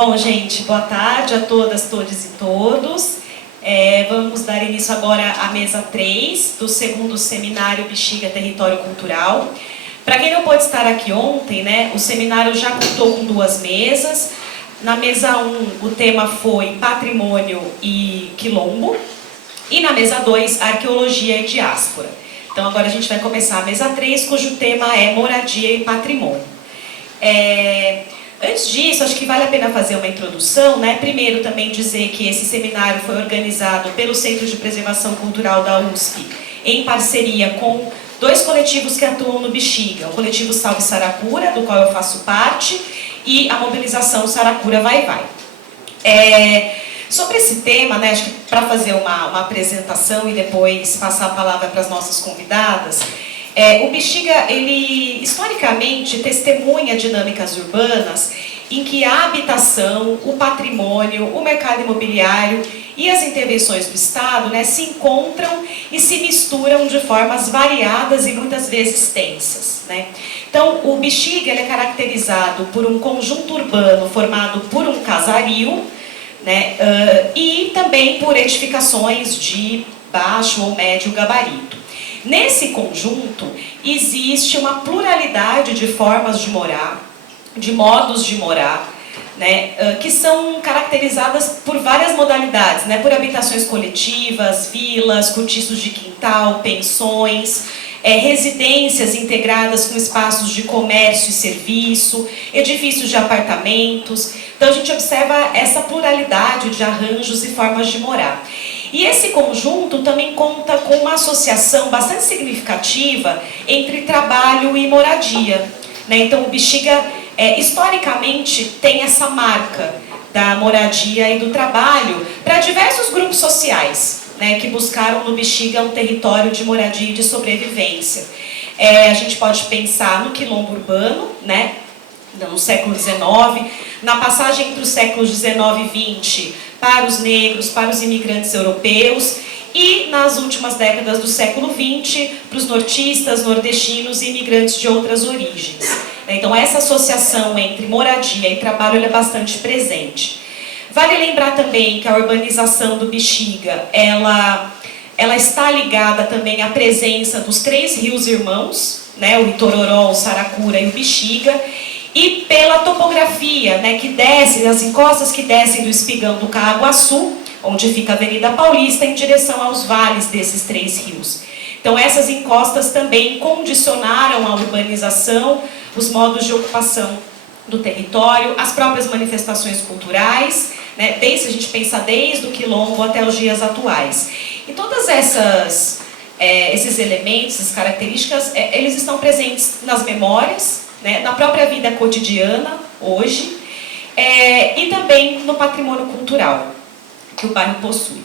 Bom, gente, boa tarde a todas, todos e todos. Vamos dar início agora à mesa 3 do segundo seminário Bexiga Território Cultural. Para quem não pôde estar aqui ontem, né, o seminário já contou com 2 mesas. Na mesa 1, o tema foi Patrimônio e Quilombo. E na mesa 2, Arqueologia e Diáspora. Então agora a gente vai começar a mesa 3, cujo tema é Moradia e Patrimônio. Antes disso, acho que vale a pena fazer uma introdução, né? Primeiro também dizer que esse seminário foi organizado pelo Centro de Preservação Cultural da USP, em parceria com 2 coletivos que atuam no Bexiga, o coletivo Salve Saracura, do qual eu faço parte, e a mobilização Saracura Vai Vai. Sobre esse tema, né, acho que para fazer uma apresentação e depois passar a palavra para as nossas convidadas, o Bexiga, ele historicamente testemunha dinâmicas urbanas em que a habitação, o patrimônio, o mercado imobiliário e as intervenções do Estado, né, se encontram e se misturam de formas variadas e muitas vezes tensas, né? Então, o Bexiga ele é caracterizado por um conjunto urbano formado por um casario, né, e também por edificações de baixo ou médio gabarito. Nesse conjunto, existe uma pluralidade de formas de morar, de modos de morar, né, que são caracterizadas por várias modalidades, né, por habitações coletivas, vilas, cortiços de quintal, pensões, residências integradas com espaços de comércio e serviço, edifícios de apartamentos. Então a gente observa essa pluralidade de arranjos e formas de morar. E esse conjunto também conta com uma associação bastante significativa entre trabalho e moradia, né? Então o Bexiga, historicamente, tem essa marca da moradia e do trabalho para diversos grupos sociais, né, que buscaram no Bexiga um território de moradia e de sobrevivência. A gente pode pensar no quilombo urbano, né, no século XIX, na passagem entre os séculos XIX e XX para os negros, para os imigrantes europeus, e nas últimas décadas do século XX para os nortistas, nordestinos e imigrantes de outras origens. Então essa associação entre moradia e trabalho é bastante presente. Vale lembrar também que a urbanização do Bexiga, ela está ligada também à presença dos 3 rios irmãos, né, o Itororó, o Saracura e o Bexiga, e pela topografia, né, que desce, as encostas que descem do espigão do Caaguaçu, onde fica a Avenida Paulista, em direção aos vales desses 3 rios. Então essas encostas também condicionaram a urbanização, os modos de ocupação do território, as próprias manifestações culturais, né, se a gente pensar desde o quilombo até os dias atuais. E todas esses elementos, essas características, eles estão presentes nas memórias, né, na própria vida cotidiana, hoje, e também no patrimônio cultural que o bairro possui.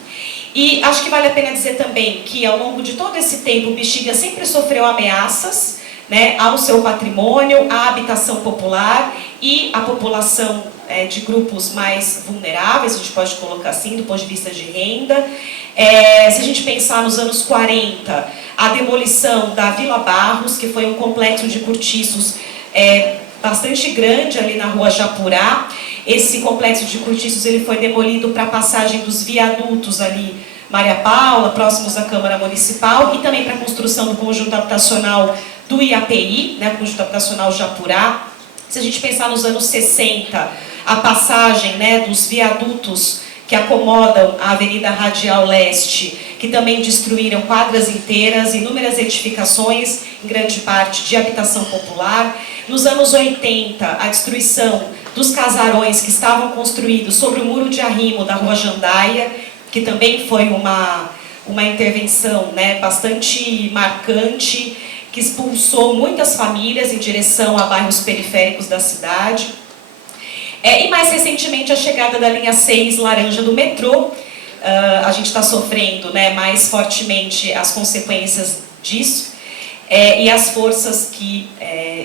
E acho que vale a pena dizer também que ao longo de todo esse tempo o Bexiga sempre sofreu ameaças, né, ao seu patrimônio, à habitação popular e à população de grupos mais vulneráveis, a gente pode colocar assim, do ponto de vista de renda. Se a gente pensar nos anos 40, a demolição da Vila Barros, que foi um complexo de cortiços bastante grande ali na rua Japurá. Esse complexo de cortiços ele foi demolido para a passagem dos viadutos ali, Maria Paula, próximos à Câmara Municipal, e também para a construção do conjunto habitacional do IAPI, né, conjunto habitacional Japurá. Se a gente pensar nos anos 60, a passagem, né, dos viadutos que acomodam a Avenida Radial Leste, que também destruíram quadras inteiras, inúmeras edificações, em grande parte de habitação popular. Nos anos 80, a destruição dos casarões que estavam construídos sobre o muro de arrimo da Rua Jandaia, que também foi uma intervenção, né, bastante marcante, que expulsou muitas famílias em direção a bairros periféricos da cidade. E mais recentemente a chegada da linha 6 laranja do metrô. A gente está sofrendo, né, mais fortemente as consequências disso, e as forças que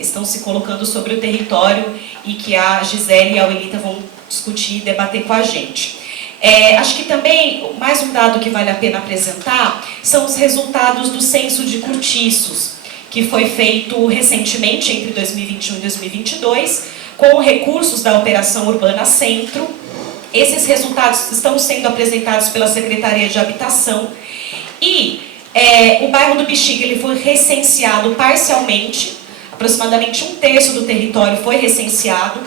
estão se colocando sobre o território e que a Gisele e a Welita vão discutir e debater com a gente. Acho que também, mais um dado que vale a pena apresentar, são os resultados do censo de cortiços, que foi feito recentemente, entre 2021 e 2022, com recursos da Operação Urbana Centro. Esses resultados estão sendo apresentados pela Secretaria de Habitação e o bairro do Bexiga ele foi recenseado parcialmente, aproximadamente 1/3 do território foi recenseado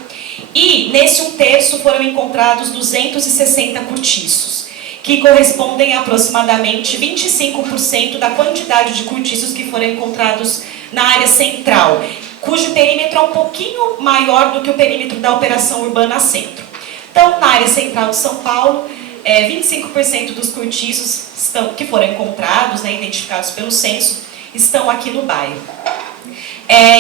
e nesse 1/3 foram encontrados 260 cortiços, que correspondem a aproximadamente 25% da quantidade de cortiços que foram encontrados na área central, cujo perímetro é um pouquinho maior do que o perímetro da Operação Urbana Centro. Então, na área central de São Paulo, 25% dos cortiços que foram encontrados, né, identificados pelo censo, estão aqui no bairro.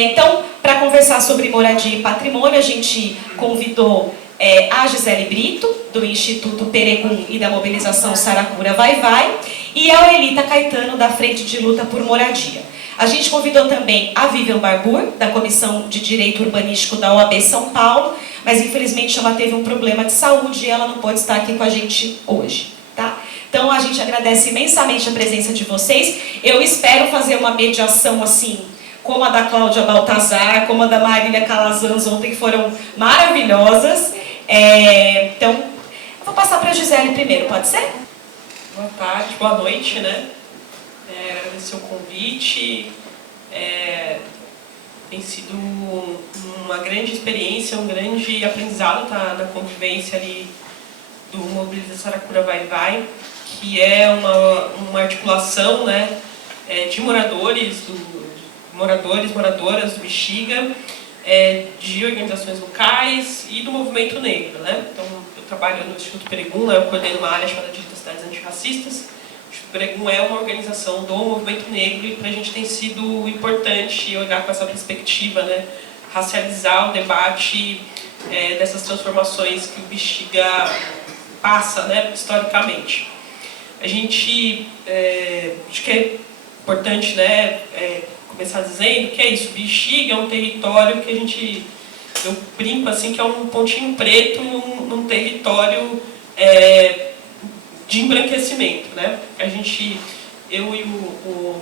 Então, para conversar sobre moradia e patrimônio, a gente convidou a Gisele Brito, do Instituto Peregum e da Mobilização Saracura Vai Vai, e a Oelita Caetano, da Frente de Luta por Moradia. A gente convidou também a Vivian Barbour, da Comissão de Direito Urbanístico da OAB São Paulo, mas infelizmente ela teve um problema de saúde e ela não pode estar aqui com a gente hoje, tá? Então a gente agradece imensamente a presença de vocês. Eu espero fazer uma mediação assim, como a da Cláudia Baltazar, como a da Marília Calazans ontem, que foram maravilhosas. Então, eu vou passar para a Gisele primeiro, pode ser? Boa tarde, boa noite, né? Agradecer o convite. Tem sido uma grande experiência, um grande aprendizado na convivência ali do Mobilização Saracura Vai Vai, que é uma articulação, né, de moradoras do Bexiga, de organizações locais e do movimento negro, né? Então, eu trabalho no Instituto Peregum, né? Eu coordeno uma área chamada de Cidades Antirracistas. O Instituto Peregum é uma organização do movimento negro e para a gente tem sido importante olhar com essa perspectiva, né? Racializar o debate dessas transformações que o Bexiga passa, né? Historicamente. A gente, acho que é importante, né? Começar dizendo que é isso, Bexiga é um território que eu brinco assim, que é um pontinho preto num território de embranquecimento, né? Eu e o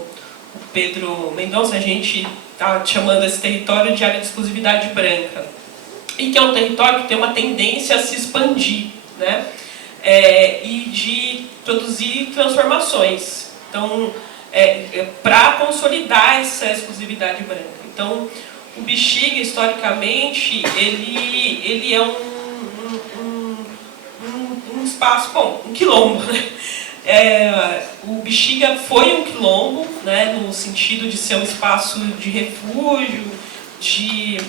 Pedro Mendonça, a gente está chamando esse território de área de exclusividade branca, e que é um território que tem uma tendência a se expandir, né? E de produzir transformações. Então, para consolidar essa exclusividade branca. Então, o Bexiga, historicamente, ele é um espaço, bom, um quilombo, né? O Bexiga foi um quilombo, né, no sentido de ser um espaço de refúgio, de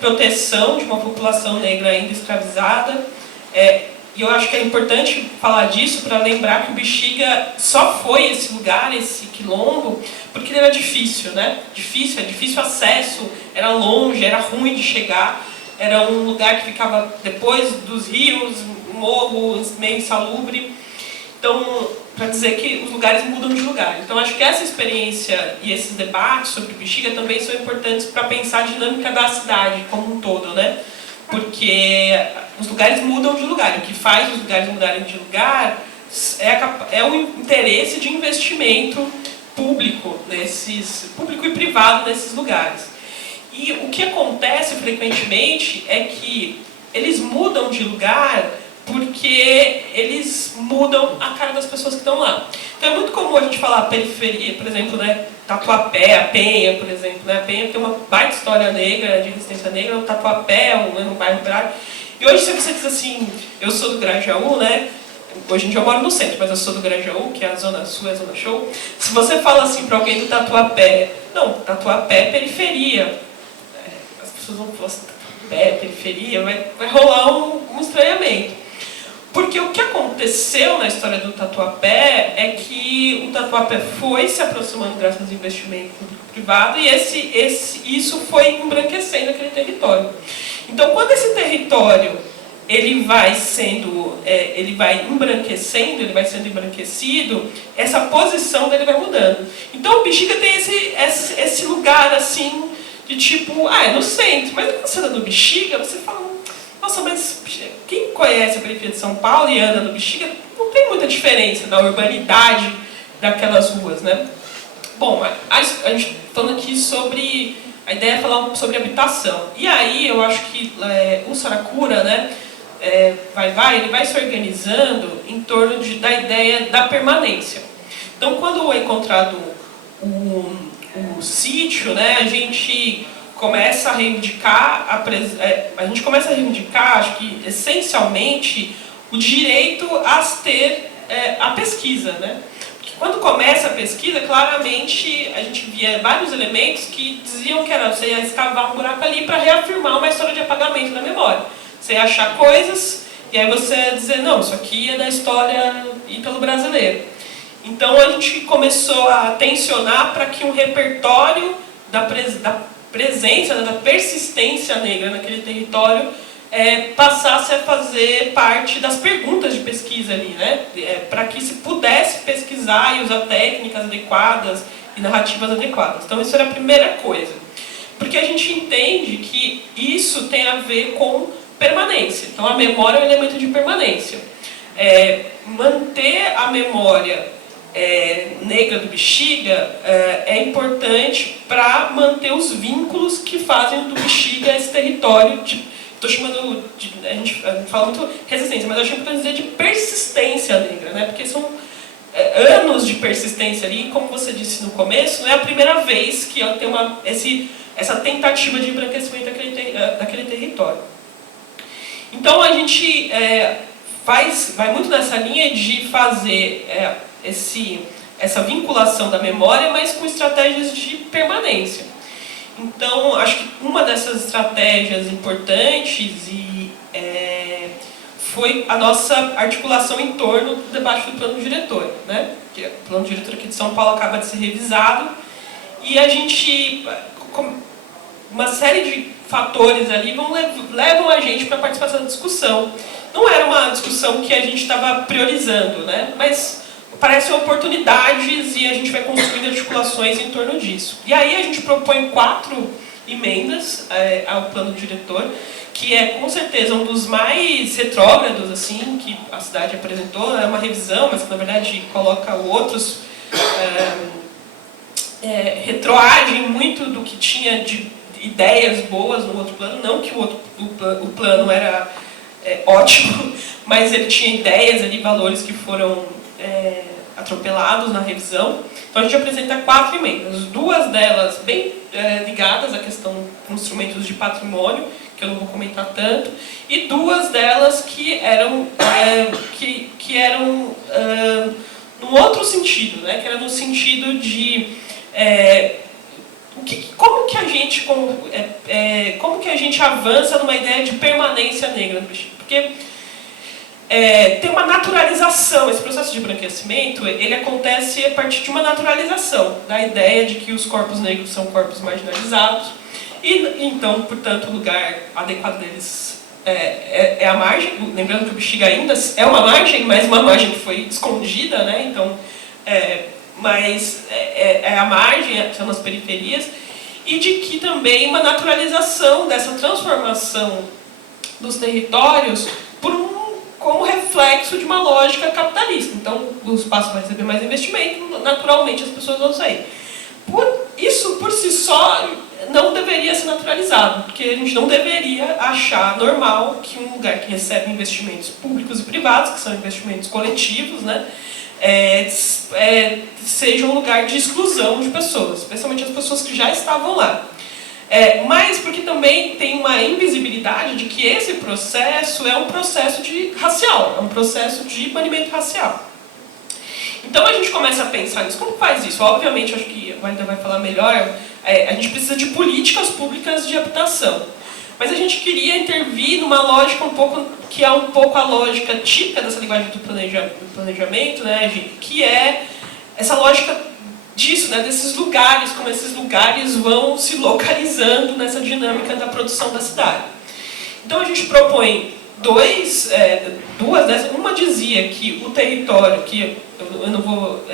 proteção de uma população negra ainda escravizada. E eu acho que é importante falar disso para lembrar que o Bexiga só foi esse lugar, esse quilombo, porque ele era difícil, né? Difícil acesso, era longe, era ruim de chegar, era um lugar que ficava depois dos rios, morros, meio insalubre. Então, para dizer que os lugares mudam de lugar. Então, acho que essa experiência e esses debates sobre o Bexiga também são importantes para pensar a dinâmica da cidade como um todo, né? Porque os lugares mudam de lugar. O que faz os lugares mudarem de lugar é o interesse de investimento público e privado nesses lugares. E o que acontece frequentemente é que eles mudam de lugar porque eles mudam a cara das pessoas que estão lá. Então é muito comum a gente falar periferia, por exemplo, né, Tatuapé, a Penha, por exemplo, né? A Penha tem uma baita história negra, de resistência negra, o Tatuapé, um bairro operário. E hoje, se você diz assim, eu sou do Grajaú, né? Hoje em dia eu moro no centro, mas eu sou do Grajaú, que é a zona sul, é a zona show. Se você fala assim para alguém do Tatuapé, não, Tatuapé é periferia. As pessoas vão falar assim, Tatuapé, periferia, vai rolar um estranhamento. Porque o que aconteceu na história do Tatuapé é que o Tatuapé foi se aproximando graças ao investimento público-privado e isso foi embranquecendo aquele território. Então, quando esse território ele vai embranquecendo, ele vai sendo embranquecido, essa posição dele vai mudando. Então, o Bexiga tem esse lugar assim de tipo, é no centro, mas quando você anda no Bexiga, você fala, nossa, mas quem conhece a periferia de São Paulo e anda no Bexiga, não tem muita diferença da urbanidade daquelas ruas, né? Bom, a gente falando aqui sobre a ideia é falar sobre habitação. E aí eu acho que o Saracura, né, ele vai se organizando em torno da ideia da permanência. Então, quando é encontrado o sítio, né, a gente começa a reivindicar, acho que essencialmente, o direito a ter a pesquisa, né? Porque quando começa a pesquisa, claramente a gente via vários elementos que diziam que era você ia escavar um buraco ali para reafirmar uma história de apagamento da memória. Você ia achar coisas e aí você ia dizer, não, isso aqui é da história ítalo-brasileira. Então a gente começou a tensionar para que um repertório da presença, da persistência negra naquele território passasse a fazer parte das perguntas de pesquisa ali, né? Para que se pudesse pesquisar e usar técnicas adequadas e narrativas adequadas. Então isso era a primeira coisa. Porque a gente entende que isso tem a ver com permanência. Então a memória é um elemento de permanência. Manter a memória negra do Bexiga é importante para manter os vínculos que fazem do Bexiga esse território estou chamando a gente fala muito resistência, mas eu acho importante dizer de persistência negra, né? Porque são anos de persistência ali, como você disse no começo, não é a primeira vez que tem essa tentativa de embranquecimento daquele território. Então a gente vai muito nessa linha de fazer essa vinculação da memória, mas com estratégias de permanência. Então, acho que uma dessas estratégias importantes foi a nossa articulação em torno do debate do plano diretor, né? Que o plano diretor aqui de São Paulo acaba de ser revisado e a gente, uma série de fatores ali levam a gente para participar dessa discussão. Não era uma discussão que a gente estava priorizando, né? Mas parecem oportunidades e a gente vai construindo articulações em torno disso. E aí a gente propõe 4 emendas ao plano diretor, que é com certeza um dos mais retrógrados assim, que a cidade apresentou. É uma revisão, mas que na verdade coloca outros... retroagem muito do que tinha de ideias boas no outro plano. Não que o plano era ótimo, mas ele tinha ideias ali, valores que foram atropelados na revisão. Então a gente apresenta 4 emendas, 2 delas bem ligadas à questão de instrumentos de patrimônio, que eu não vou comentar tanto, e 2 delas que eram num outro sentido, né? Que era no sentido de como que a gente avança numa ideia de permanência negra no Bexiga. Porque tem uma naturalização, esse processo de embranquecimento, ele acontece a partir de uma naturalização da ideia de que os corpos negros são corpos marginalizados e, então, portanto, o lugar adequado deles é a margem. Lembrando que o Bexiga ainda é uma margem, mas uma margem que foi escondida, né? Então, mas é a margem, são as periferias, e de que também uma naturalização dessa transformação dos territórios como reflexo de uma lógica capitalista. Então, o espaço vai receber mais investimento, naturalmente as pessoas vão sair. Isso, por si só, não deveria ser naturalizado, porque a gente não deveria achar normal que um lugar que recebe investimentos públicos e privados, que são investimentos coletivos, né, seja um lugar de exclusão de pessoas, especialmente as pessoas que já estavam lá. Mas porque também tem uma invisibilidade de que esse processo é um processo racial, é um processo de banimento racial. Então a gente começa a pensar nisso. Como faz isso? Obviamente, acho que a Wanda vai falar melhor, a gente precisa de políticas públicas de habitação. Mas a gente queria intervir numa lógica que é um pouco a lógica típica dessa linguagem do planejamento, né, que é essa lógica disso, né, desses lugares, como esses lugares vão se localizando nessa dinâmica da produção da cidade. Então a gente propõe duas dessas. Uma dizia que o território, que eu não vou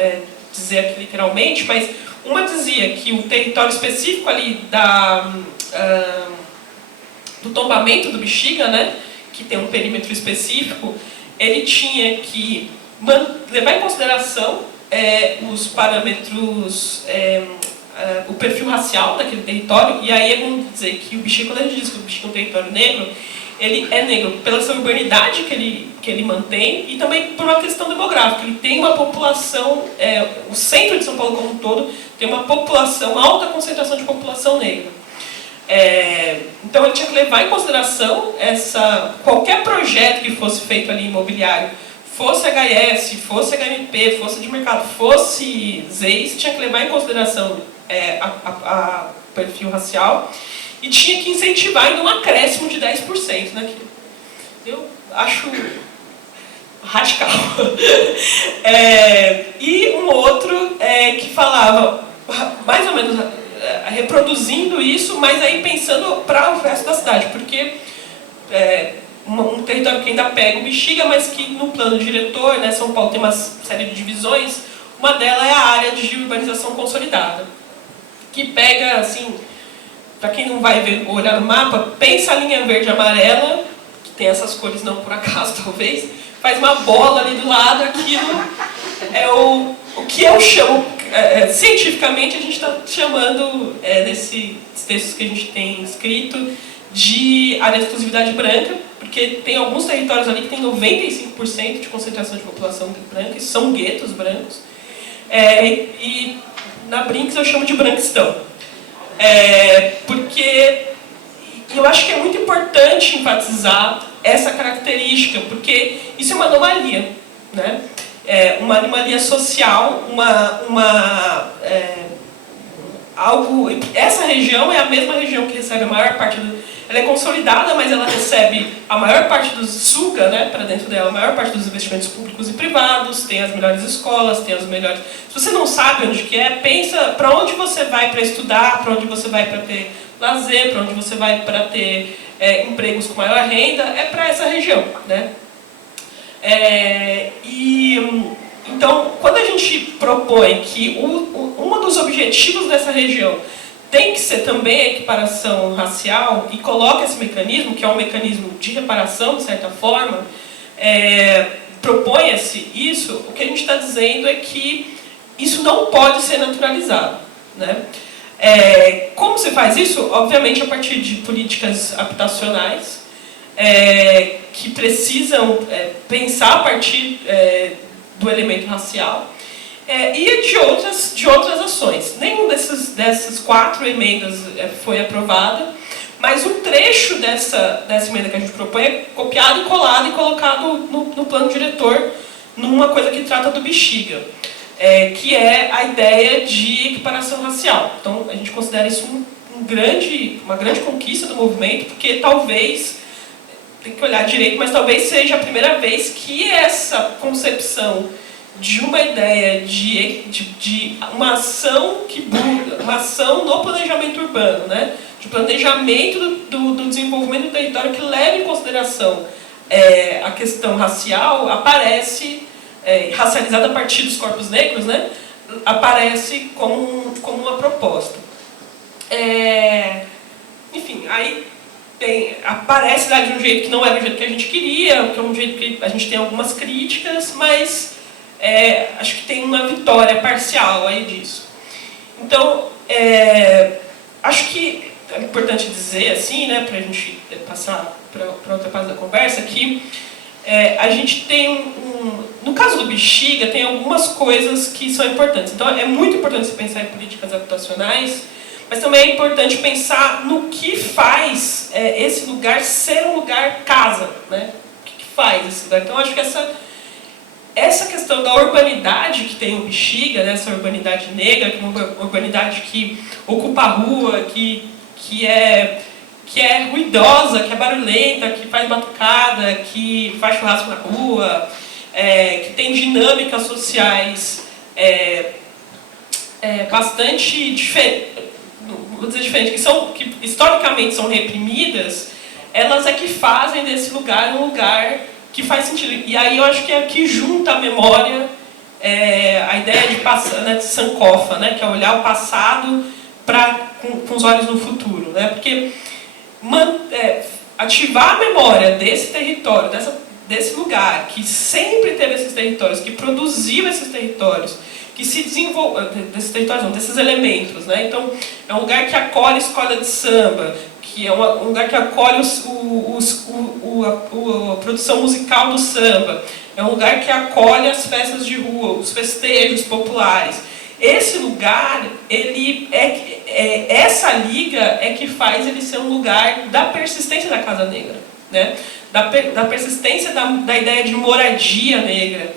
dizer aqui literalmente, mas uma dizia que o território específico ali do tombamento do Bexiga, né, que tem um perímetro específico, ele tinha que levar em consideração os parâmetros o perfil racial daquele território, e aí vamos dizer que o Bexiga, quando a gente diz que o Bexiga é um território negro, ele é negro pela essa urbanidade que ele mantém e também por uma questão demográfica. Ele tem uma população, o centro de São Paulo como um todo, tem uma população, uma alta concentração de população negra. Então ele tinha que levar em consideração qualquer projeto que fosse feito ali imobiliário, fosse HS, fosse HMP, fosse de mercado, fosse ZEIS, tinha que levar em consideração a perfil racial e tinha que incentivar ainda um acréscimo de 10% naquilo. Eu acho radical. E um outro que falava, mais ou menos, reproduzindo isso, mas aí pensando para o resto da cidade, porque um território que ainda pega o Bexiga, mas que no plano diretor, né, São Paulo tem uma série de divisões, uma delas é a área de urbanização consolidada, que pega, assim, para quem não vai olhar no mapa, pensa a linha verde e amarela, que tem essas cores não por acaso, talvez, faz uma bola ali do lado, aquilo é o que eu chamo, cientificamente a gente está chamando, nesses textos que a gente tem escrito, de área de exclusividade branca, porque tem alguns territórios ali que tem 95% de concentração de população branca, e são guetos brancos, e na Brinks eu chamo de branquistão. Porque eu acho que é muito importante enfatizar essa característica, porque isso é uma anomalia, né? Uma anomalia social, essa região é a mesma região que recebe a maior parte ela é consolidada, mas ela recebe a maior parte suga, né, para dentro dela, a maior parte dos investimentos públicos e privados, tem as melhores escolas, tem as melhores... Se você não sabe onde que pensa para onde você vai para estudar, para onde você vai para ter lazer, para onde você vai para ter empregos com maior renda, é para essa região, né? Então, quando a gente propõe que um dos objetivos dessa região tem que ser também a equiparação racial e coloca esse mecanismo, que é um mecanismo de reparação, de certa forma, propõe-se isso, o que a gente está dizendo é que isso não pode ser naturalizado, né? Como se faz isso? Obviamente a partir de políticas habitacionais, que precisam pensar a partir do elemento racial, e de outras ações. Nenhum dessas 4 emendas foi aprovada, mas um trecho dessa emenda que a gente propõe é copiado e colado e colocado no plano diretor, numa coisa que trata do Bexiga, que é a ideia de equiparação racial. Então, a gente considera isso uma grande conquista do movimento, porque talvez, tem que olhar direito, mas talvez seja a primeira vez que essa concepção de uma ideia de uma ação uma ação no planejamento urbano, né? De planejamento do desenvolvimento do território que leva em consideração a questão racial, aparece, racializada a partir dos corpos negros, né? Aparece como uma proposta. Enfim, aí aparece lá de um jeito que não era o jeito que a gente queria, que é um jeito que a gente tem algumas críticas, mas acho que tem uma vitória parcial aí disso. Então, acho que é importante dizer, assim, né, para a gente passar para outra parte da conversa, que a gente tem no caso do Bexiga, tem algumas coisas que são importantes. Então, é muito importante você pensar em políticas habitacionais, mas também é importante pensar no que faz esse lugar ser um lugar casa, né? O que faz esse lugar? Então, acho que essa questão da urbanidade que tem o Bexiga, né, essa urbanidade negra, que é uma urbanidade que ocupa a rua, que é ruidosa, que é barulhenta, que faz batucada, que faz churrasco na rua, que tem dinâmicas sociais bastante diferentes, que historicamente são reprimidas, elas é que fazem desse lugar um lugar que faz sentido. E aí eu acho que é que junta a memória, a ideia de Sankofa, né, que é olhar o passado com os olhos no futuro, né, porque ativar a memória desse território, desse lugar que sempre teve esses territórios, que produziu esses territórios, que se desenvolve, desses territórios não, desses elementos, né? Então, é um lugar que acolhe a escola de samba, que é um lugar que acolhe a produção musical do samba, é um lugar que acolhe as festas de rua, os festejos populares. Esse lugar, essa liga é que faz ele ser um lugar da persistência da Casa Negra, né? Da persistência da ideia de moradia negra.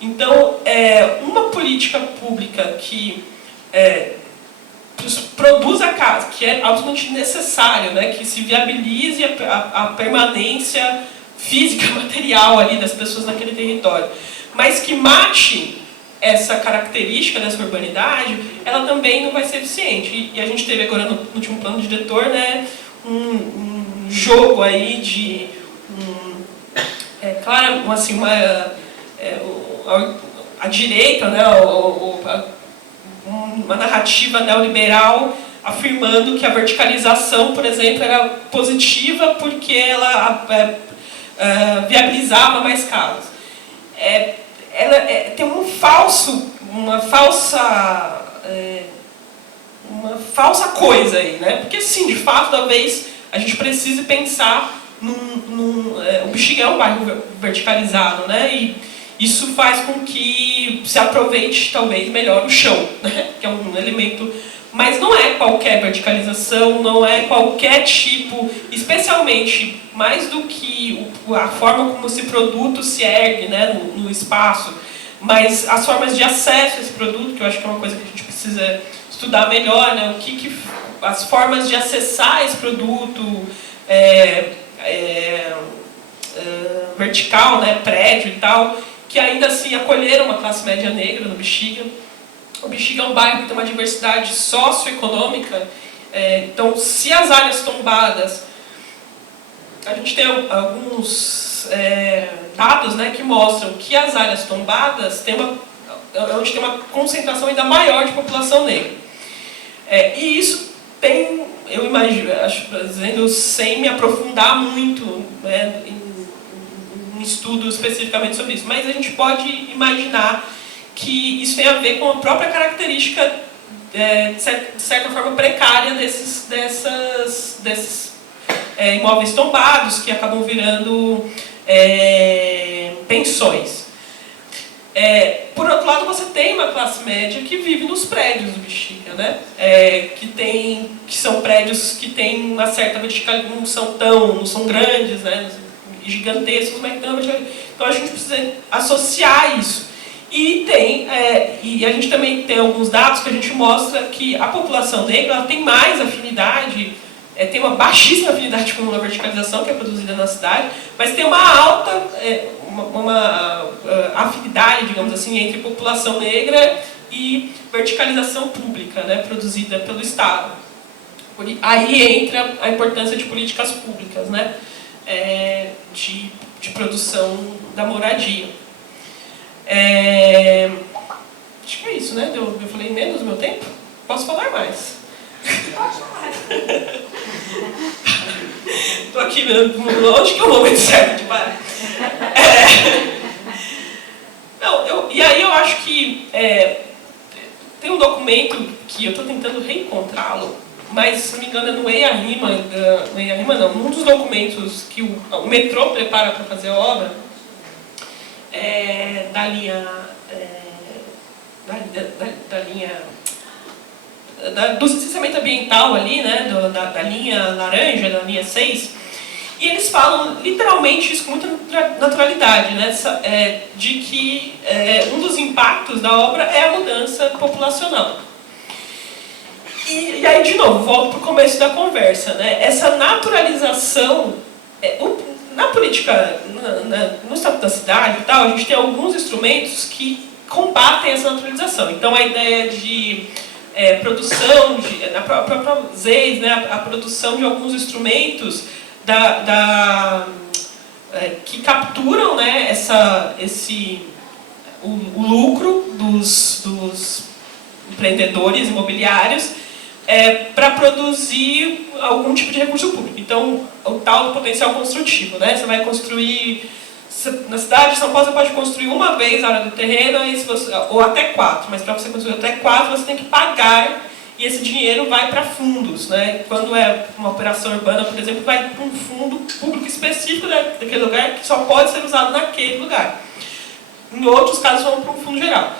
Então, uma política pública que produz a casa, que é absolutamente necessário, né? Que se viabilize a permanência física, material ali das pessoas naquele território, mas que mate essa característica dessa urbanidade, ela também não vai ser eficiente. E a gente teve agora no último plano diretor, né, um jogo aí de claro, assim, a direita, né, uma narrativa neoliberal afirmando que a verticalização, por exemplo, era positiva porque ela viabilizava mais casas. Ela tem uma falsa coisa aí, né? Porque sim, de fato, talvez a gente precise pensar o Bexiga é um bairro verticalizado, né? E isso faz com que se aproveite talvez melhor o chão, né? Que é um elemento, mas não é qualquer verticalização, não é qualquer tipo, especialmente mais do que a forma como esse produto se ergue, né, no espaço, mas as formas de acesso a esse produto, que eu acho que é uma coisa que a gente precisa estudar melhor, né, as formas de acessar esse produto vertical, né, prédio e tal, que ainda assim acolheram uma classe média negra no Bexiga. O Bexiga é um bairro que tem uma diversidade socioeconômica, então se as áreas tombadas, a gente tem alguns dados, né, que mostram que as áreas tombadas onde tem uma concentração ainda maior de população negra. E isso tem, eu imagino, dizendo sem me aprofundar muito, né, em estudo especificamente sobre isso, mas a gente pode imaginar que isso tem a ver com a própria característica, de certa forma, precária desses imóveis tombados, que acabam virando pensões. Por outro lado, você tem uma classe média que vive nos prédios do Bexiga, né? Que são prédios que têm uma certa verticalidade, não são grandes, né? Gigantescos, mas então a gente precisa associar isso. E a gente também tem alguns dados que a gente mostra que a população negra ela tem mais afinidade, tem uma baixíssima afinidade com a verticalização que é produzida na cidade, mas tem uma alta afinidade, digamos assim, entre população negra e verticalização pública, né, produzida pelo Estado. Aí entra a importância de políticas públicas, né, de produção da moradia. Acho que é isso, né? Eu falei menos do meu tempo? Posso falar mais? Estou aqui, onde que é o momento certo de parar? E aí eu acho que tem um documento que eu estou tentando reencontrá-lo, mas, se não me engano, é no EIA Rima, não, um dos documentos que o metrô prepara para fazer a obra, da linha do licenciamento ambiental ali, né, da linha laranja, da linha 6, e eles falam literalmente isso com muita naturalidade, né, de que um dos impactos da obra é a mudança populacional. E aí, de novo, volto para o começo da conversa, né, essa naturalização, na política, no Estatuto da Cidade e tal, a gente tem alguns instrumentos que combatem essa naturalização. Então, a ideia de produção, na própria ZEIS, né, a produção de alguns instrumentos que capturam, né, o lucro dos empreendedores imobiliários para produzir algum tipo de recurso público. Então, o tal do potencial construtivo, né? Você vai construir na cidade de São Paulo você pode construir uma vez a área do terreno, aí se você, ou até 4, mas para você construir até 4 você tem que pagar e esse dinheiro vai para fundos, né? Quando é uma operação urbana, por exemplo, vai para um fundo público específico daquele lugar que só pode ser usado naquele lugar. Em outros casos vão para um fundo geral.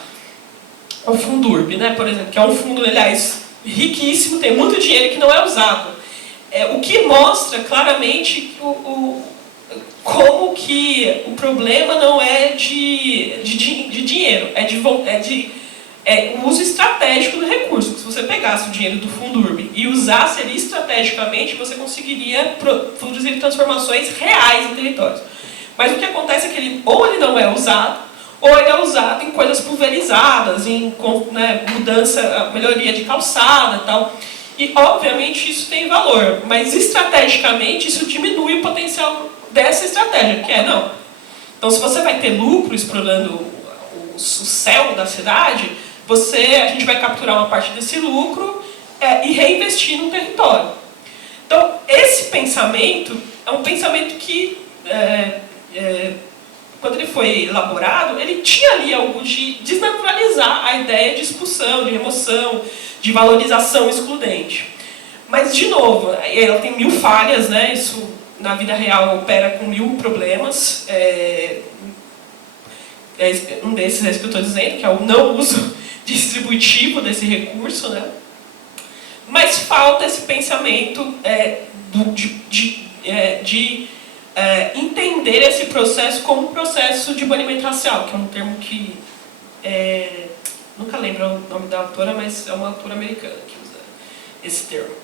O Fundurb, né, por exemplo, que é um fundo, aliás, riquíssimo, tem muito dinheiro que não é usado. O que mostra claramente como que o problema não é de dinheiro, é de uso estratégico do recurso. Se você pegasse o dinheiro do Fundurb e usasse ele estrategicamente, você conseguiria produzir transformações reais em territórios. Mas o que acontece é que ele não é usado, ou ele é usado em coisas pulverizadas, em mudança, melhoria de calçada e tal. E, obviamente, isso tem valor, mas estrategicamente isso diminui o potencial dessa estratégia, que não. Então, se você vai ter lucro explorando o céu da cidade, a gente vai capturar uma parte desse lucro e reinvestir no território. Então, esse pensamento é um pensamento que, quando ele foi elaborado, ele tinha ali algo de desnaturalizar a ideia de expulsão, de remoção, de valorização excludente. Mas, de novo, ela tem 1000 falhas, né? Isso, na vida real, opera com 1000 problemas. Um desses é isso que eu estou dizendo, que é o não uso distributivo desse recurso, né? Mas falta esse pensamento de entender esse processo como um processo de banimento racial, que é um termo que nunca lembro o nome da autora, mas é uma autora americana que usa esse termo.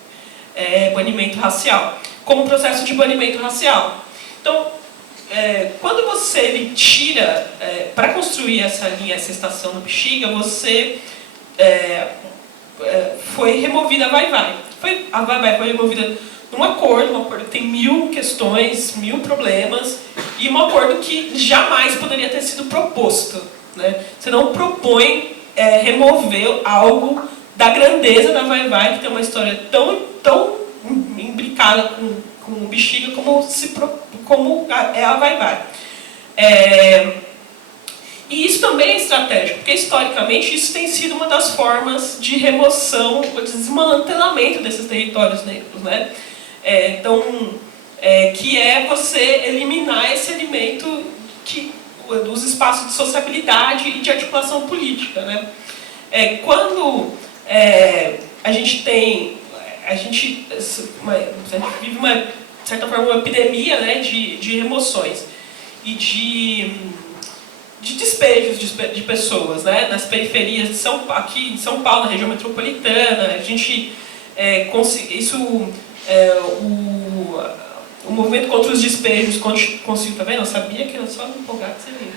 Banimento racial. Como um processo de banimento racial. Então, quando você tira, para construir essa linha, essa estação no Bexiga, foi removida a Vai-Vai. A Vai-Vai foi removida num acordo que tem 1000 questões, 1000 problemas, e um acordo que jamais poderia ter sido proposto, né? Você não propõe remover algo da grandeza da Vai-Vai, que tem uma história tão imbricada com o Bexiga como é a Vai-Vai. E isso também é estratégico, porque historicamente isso tem sido uma das formas de remoção, de desmantelamento desses territórios negros, né? Que é você eliminar esse elemento dos espaços de sociabilidade e de articulação política, né? Quando a gente vive de certa forma uma epidemia, né, de remoções e de despejos de pessoas, né, nas periferias aqui de São Paulo, na região metropolitana. A gente o movimento contra os despejos conseguiu, tá vendo? Eu sabia que era só me empolgar que você viu.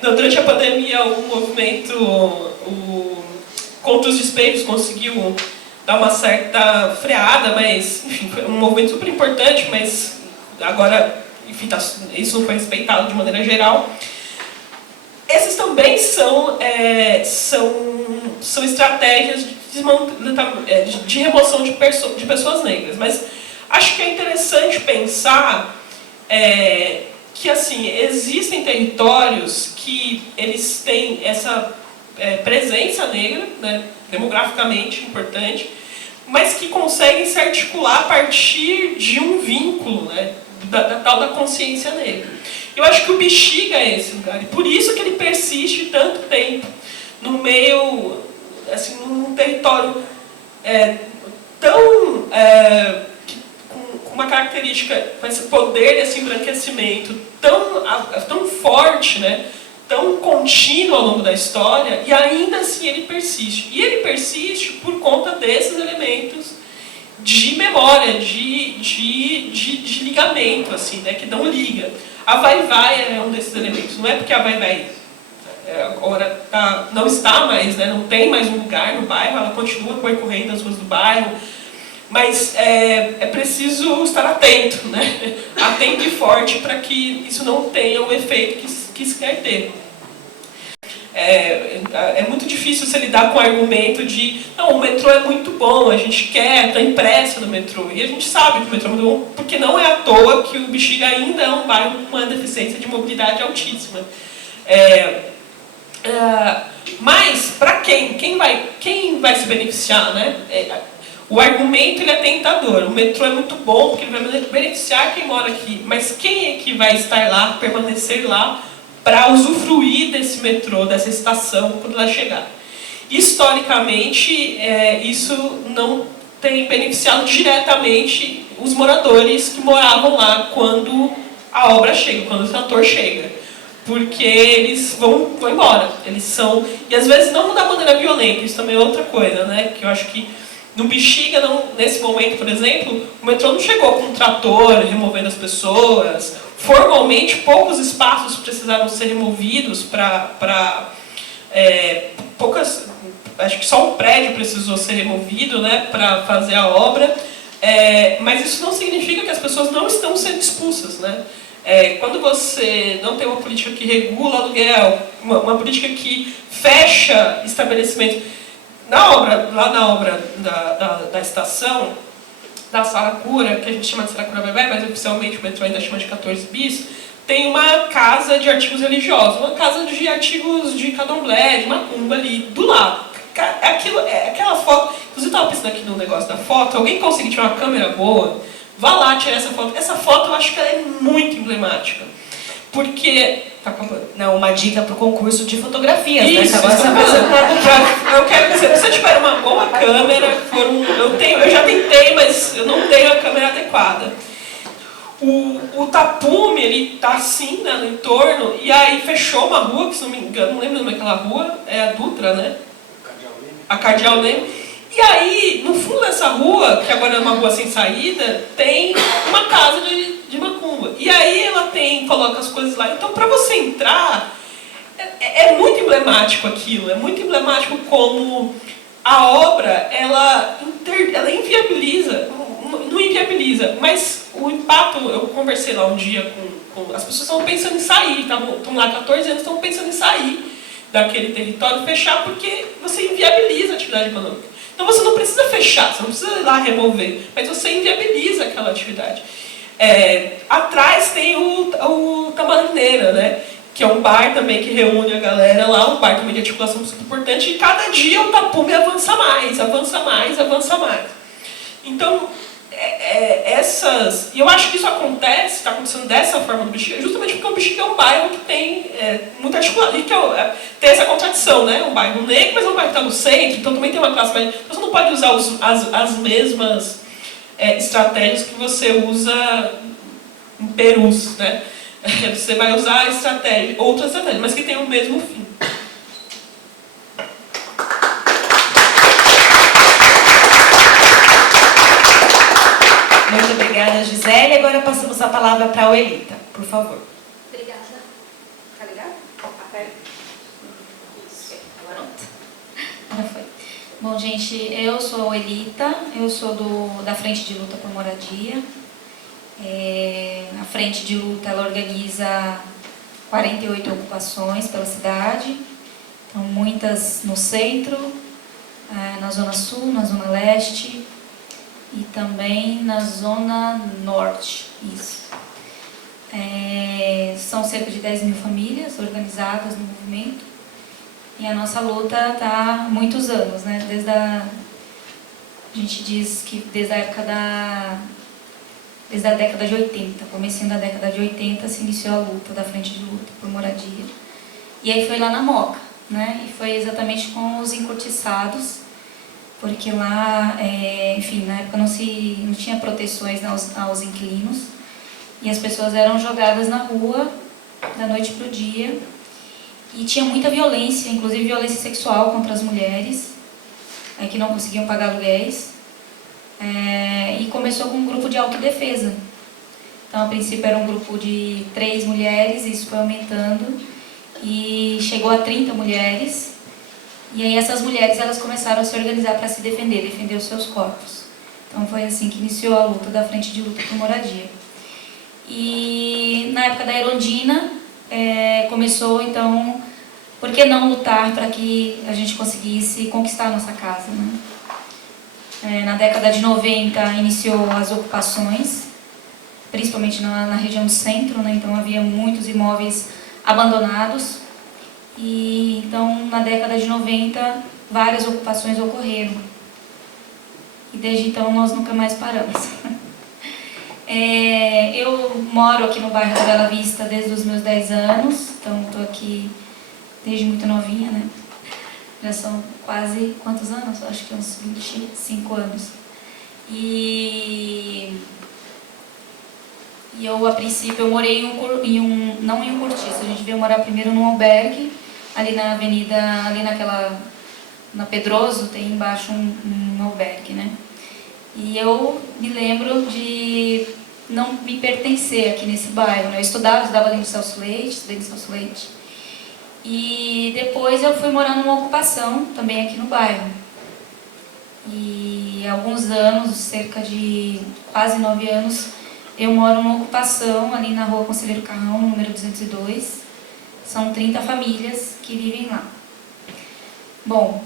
Durante a pandemia, o movimento contra os despejos conseguiu dar uma certa freada, mas, enfim, foi um movimento super importante, mas agora, enfim, isso não foi respeitado de maneira geral. Esses também são estratégias de remoção de pessoas negras, mas acho que é interessante pensar que, assim, existem territórios que eles têm essa presença negra, né, demograficamente importante, mas que conseguem se articular a partir de um vínculo, né, da tal da consciência negra. Eu acho que o Bexiga é esse lugar, e por isso que ele persiste tanto tempo no meio, assim, num território com uma característica, com esse poder desse embranquecimento tão forte, né, tão contínuo ao longo da história, e ainda assim ele persiste. E ele persiste por conta desses elementos de memória, de ligamento, assim, né, que não liga. A Vai-Vai é um desses elementos. Não é porque a Vai-Vai agora não está mais, né, não tem mais um lugar no bairro, ela continua percorrendo as ruas do bairro, mas é preciso estar atento, né, atento e forte para que isso não tenha o efeito que isso quer ter. É muito difícil você lidar com o argumento de não, o metrô é muito bom, a gente quer, está impressa no metrô. E a gente sabe que o metrô é muito bom, porque não é à toa que o Bexiga ainda é um bairro com uma deficiência de mobilidade altíssima. Mas, para quem? Quem vai se beneficiar, né? O argumento ele é tentador. O metrô é muito bom porque ele vai beneficiar quem mora aqui. Mas quem é que vai estar lá, permanecer lá, para usufruir desse metrô, dessa estação, quando ela chegar? Historicamente, isso não tem beneficiado diretamente os moradores que moravam lá quando a obra chega, quando o trator chega. Porque eles vão embora. Eles são... E às vezes não da maneira violenta, isso também é outra coisa, né? Que eu acho que no Bexiga, nesse momento, por exemplo, o metrô não chegou com um trator removendo as pessoas. Formalmente, poucos espaços precisaram ser removidos para poucas... Acho que só um prédio precisou ser removido, né, para fazer a obra. Mas isso não significa que as pessoas não estão sendo expulsas, né? Quando você não tem uma política que regula aluguel, uma política que fecha estabelecimentos... Lá na obra da estação, da Saracura, que a gente chama de Saracura Bebé, mas oficialmente o metrô ainda chama de 14 bis, tem uma casa de artigos religiosos, uma casa de artigos de candomblé, de macumba ali, do lado. Aquela foto... Inclusive, eu estava pensando aqui no negócio da foto, alguém conseguir tirar uma câmera boa, vá lá tirar essa foto. Essa foto eu acho que ela é muito emblemática. Porque... Tá acabando. Não, uma dica para o concurso de fotografias, isso, né? Eu quero dizer, se você tiver uma boa câmera, eu já tentei, mas eu não tenho a câmera adequada. O tapume, ele tá assim, né, no entorno, e aí fechou uma rua, que se não me engano, não lembro o nome daquela rua, é a Dutra, né? A Cardeal Leme. E aí, no fundo dessa rua, que agora é uma rua sem saída, tem uma casa de macumba. E aí ela coloca as coisas lá. Então, para você entrar, é muito emblemático aquilo. É muito emblemático como a obra, ela inviabiliza, não inviabiliza, mas o impacto, eu conversei lá um dia com as pessoas estavam pensando em sair, estão lá 14 anos, estão pensando em sair daquele território, fechar, porque você inviabiliza a atividade econômica. Então você não precisa fechar, você não precisa ir lá remover, mas você inviabiliza aquela atividade. Atrás tem o Tamarineira, né? Que é um bar também que reúne a galera lá, um bar também de articulação super importante, e cada dia o tapume avança mais, avança mais, avança mais. Então, e eu acho que isso está acontecendo dessa forma no Bexiga, justamente porque o Bexiga é um bairro que tem muita articulação, e tem essa contradição, né? Um bairro negro, mas é um bairro que está no centro, então também tem uma classe média. Então você não pode usar as mesmas estratégias que você usa em Perus, né? Você vai usar outras estratégias, mas que tem o mesmo fim. Muito obrigada, Gisele. Agora passamos a palavra para a Oelita, por favor. Obrigada. Tá ligado? Isso. Agora Já foi. Bom, gente, eu sou a Oelita, eu sou da Frente de Luta por Moradia. A Frente de Luta, ela organiza 48 ocupações pela cidade, então muitas no centro, na Zona Sul, na Zona Leste e também na Zona Norte. Isso. São cerca de 10 mil famílias organizadas no movimento e a nossa luta está há muitos anos, né? A gente diz que desde a década de 80, comecinho da década de 80, se iniciou a luta da Frente de Luta por Moradia. E aí foi lá na Moca, né? E foi exatamente com os encurtiçados, porque lá, enfim, na época não tinha proteções aos inquilinos, e as pessoas eram jogadas na rua da noite para o dia, e tinha muita violência, inclusive violência sexual contra as mulheres, que não conseguiam pagar aluguéis. E começou com um grupo de autodefesa. Então, a princípio era um grupo de 3 mulheres, isso foi aumentando e chegou a 30 mulheres. E aí essas mulheres elas começaram a se organizar para se defender os seus corpos. Então foi assim que iniciou a luta da Frente de Luta por Moradia. E na época da Erundina começou então por que não lutar para que a gente conseguisse conquistar a nossa casa, né? Na década de 90 iniciou as ocupações, principalmente na região do centro, né? Então havia muitos imóveis abandonados e então na década de 90 várias ocupações ocorreram e desde então nós nunca mais paramos. Eu moro aqui no bairro da Bela Vista desde os meus 10 anos, então estou aqui desde muito novinha, né? Já são quase, quantos anos? Acho que uns 25 anos. E eu, a princípio, eu morei não em um cortiço, a gente veio morar primeiro num albergue, ali na avenida, ali na Pedroso, tem embaixo um albergue, né? E eu me lembro de não me pertencer aqui nesse bairro, né? Eu estudava ali no Celso Leite, estudei no Celso Leite. E depois eu fui morar numa ocupação, também aqui no bairro. E há alguns anos, cerca de quase 9 anos, eu moro numa ocupação ali na rua Conselheiro Carrão, número 202. São 30 famílias que vivem lá. Bom,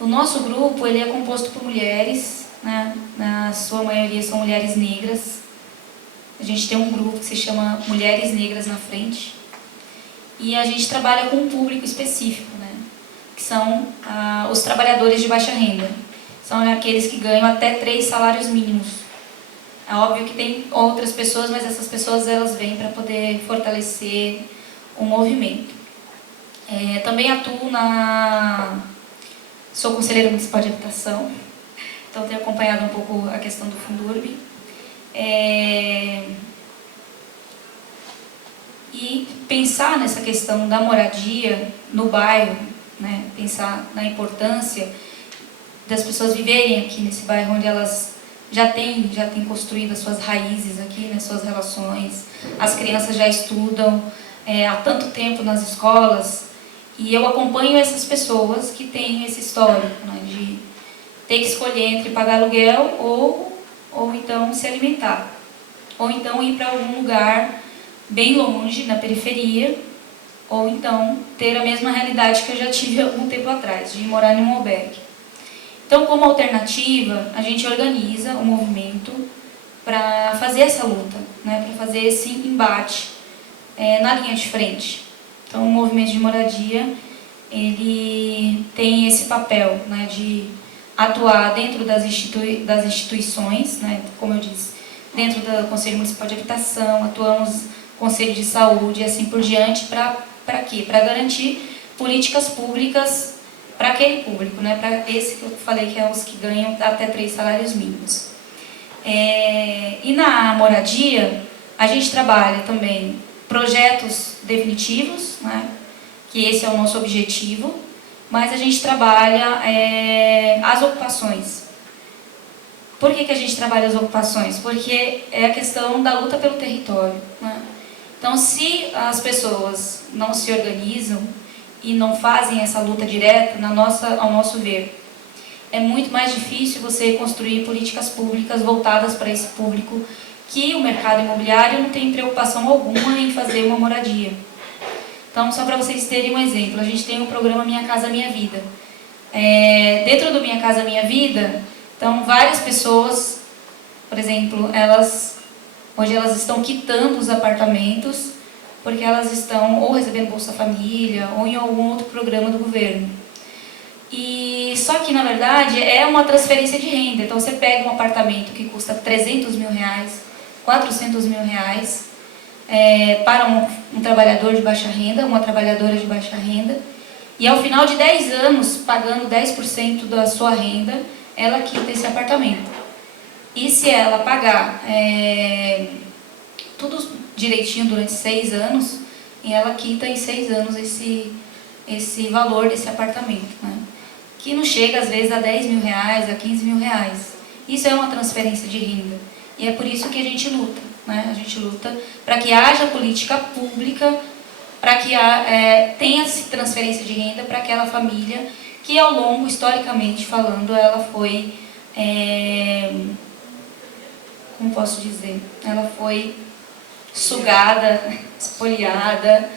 o nosso grupo ele é composto por mulheres, né? Na sua maioria são mulheres negras. A gente tem um grupo que se chama Mulheres Negras na Frente. E a gente trabalha com um público específico, né? Que são os trabalhadores de baixa renda. São aqueles que ganham até 3 salários mínimos. É óbvio que tem outras pessoas, mas essas pessoas elas vêm para poder fortalecer o movimento. Também atuo sou conselheira municipal de habitação, então tenho acompanhado um pouco a questão do Fundurb. E pensar nessa questão da moradia no bairro, né? Pensar na importância das pessoas viverem aqui nesse bairro onde elas já têm construído as suas raízes aqui, né? Suas relações. As crianças já estudam há tanto tempo nas escolas e eu acompanho essas pessoas que têm esse histórico, né? De ter que escolher entre pagar aluguel ou então se alimentar, ou então ir para algum lugar bem longe, na periferia, ou então ter a mesma realidade que eu já tive algum tempo atrás, de morar em um albergue. Então, como alternativa, a gente organiza um movimento para fazer essa luta, né, para fazer esse embate na linha de frente. Então, o movimento de moradia, ele tem esse papel, né, de atuar dentro das instituições, né, como eu disse, dentro do Conselho Municipal de Habitação, atuamos Conselho de Saúde e assim por diante, para quê? Para garantir políticas públicas para aquele público, né? Para esse que eu falei que é os que ganham até 3 salários mínimos. E na moradia, a gente trabalha também projetos definitivos, né? Que esse é o nosso objetivo, mas a gente trabalha as ocupações. Por que a gente trabalha as ocupações? Porque é a questão da luta pelo território, né? Então, se as pessoas não se organizam e não fazem essa luta direta, ao nosso ver, é muito mais difícil você construir políticas públicas voltadas para esse público que o mercado imobiliário não tem preocupação alguma em fazer uma moradia. Então, só para vocês terem um exemplo, a gente tem o programa Minha Casa Minha Vida. Dentro do Minha Casa Minha Vida, então, várias pessoas, por exemplo, hoje elas estão quitando os apartamentos porque elas estão ou recebendo Bolsa Família ou em algum outro programa do governo. E só que, na verdade, é uma transferência de renda. Então, você pega um apartamento que custa 300 mil reais, 400 mil reais, para um trabalhador de baixa renda, uma trabalhadora de baixa renda, e ao final de 10 anos, pagando 10% da sua renda, ela quita esse apartamento. E se ela pagar tudo direitinho durante 6 anos, e ela quita em 6 anos esse valor desse apartamento, né? Que não chega às vezes a 10 mil reais, a 15 mil reais. Isso é uma transferência de renda. E é por isso que a gente luta, né? A gente luta para que haja política pública, para que tenha transferência de renda para aquela família que ao longo, historicamente falando, ela foi, como posso dizer, ela foi sugada, espoliada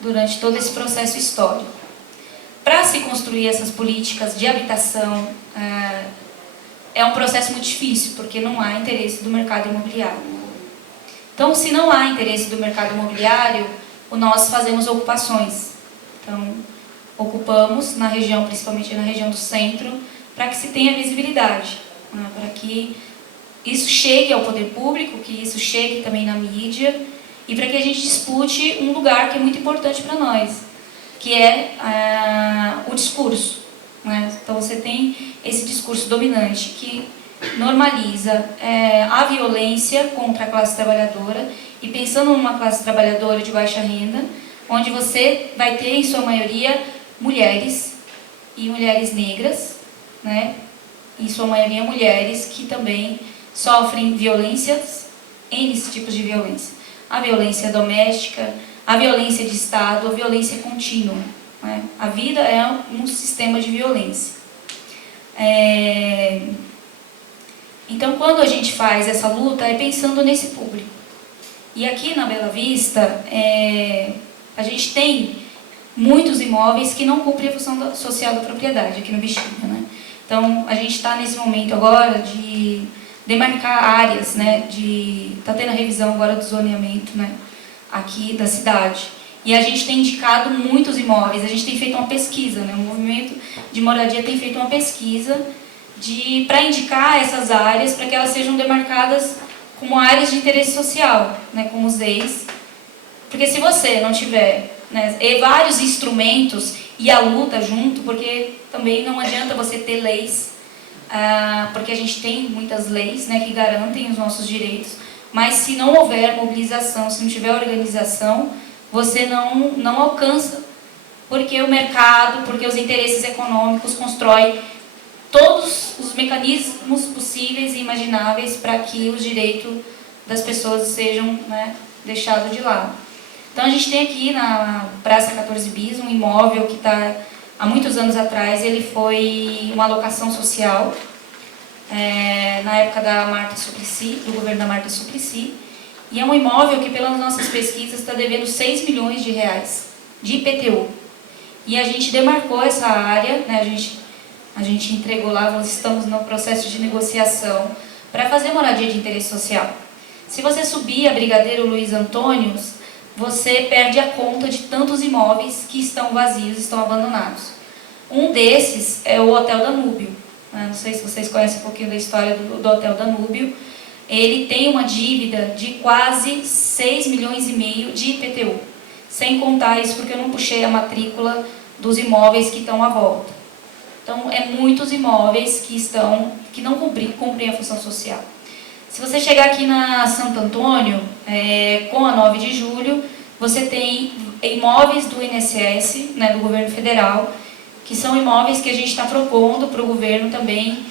durante todo esse processo histórico. para se construir essas políticas de habitação, é um processo muito difícil, porque não há interesse do mercado imobiliário. Então, se não há interesse do mercado imobiliário, nós fazemos ocupações. Então, ocupamos na região, principalmente na região do centro, para que se tenha visibilidade, né? Para que isso chegue ao poder público, que isso chegue também na mídia, e para que a gente dispute um lugar que é muito importante para nós, que é o discurso, né? Então, você tem esse discurso dominante que normaliza a violência contra a classe trabalhadora, e pensando numa classe trabalhadora de baixa renda, onde você vai ter, em sua maioria, mulheres e mulheres negras, né? Em sua maioria, mulheres que também sofrem violências, N tipos de violência. A violência doméstica, a violência de Estado, a violência contínua, né? A vida é um sistema de violência. Então, quando a gente faz essa luta, é pensando nesse público. E aqui na Bela Vista, a gente tem muitos imóveis que não cumprem a função social da propriedade, aqui no Bexiga, né? Então, a gente está nesse momento agora de demarcar áreas, né? Está tendo a revisão agora do zoneamento, né? Aqui da cidade. E a gente tem indicado muitos imóveis, a gente tem feito uma pesquisa, né? O movimento de moradia tem feito uma pesquisa para indicar essas áreas, para que elas sejam demarcadas como áreas de interesse social, né? Como os EIs. Porque se você não tiver, né, vários instrumentos e a luta junto, porque também não adianta você ter leis, porque a gente tem muitas leis, né, que garantem os nossos direitos, mas se não houver mobilização, se não tiver organização, você não alcança, porque o mercado, porque os interesses econômicos constroem todos os mecanismos possíveis e imagináveis para que os direitos das pessoas sejam, né, deixados de lado. Então, a gente tem aqui na Praça 14 Bis um imóvel que está, há muitos anos atrás, ele foi uma alocação social, na época da Marta Suplicy, do governo da Marta Suplicy, e é um imóvel que, pelas nossas pesquisas, está devendo 6 milhões de reais de IPTU. E a gente demarcou essa área, né, a gente entregou lá, nós estamos no processo de negociação para fazer moradia de interesse social. Se você subir a Brigadeiro Luiz Antônio, você perde a conta de tantos imóveis que estão vazios, estão abandonados. Um desses é o Hotel Danúbio. Não sei se vocês conhecem um pouquinho da história do Hotel Danúbio. Ele tem uma dívida de quase 6 milhões e meio de IPTU. Sem contar isso, porque eu não puxei a matrícula dos imóveis que estão à volta. Então, muitos imóveis que não cumprem a função social. Se você chegar aqui na Santo Antônio, com a 9 de julho, você tem imóveis do INSS, né, do governo federal, que são imóveis que a gente está propondo para o governo também.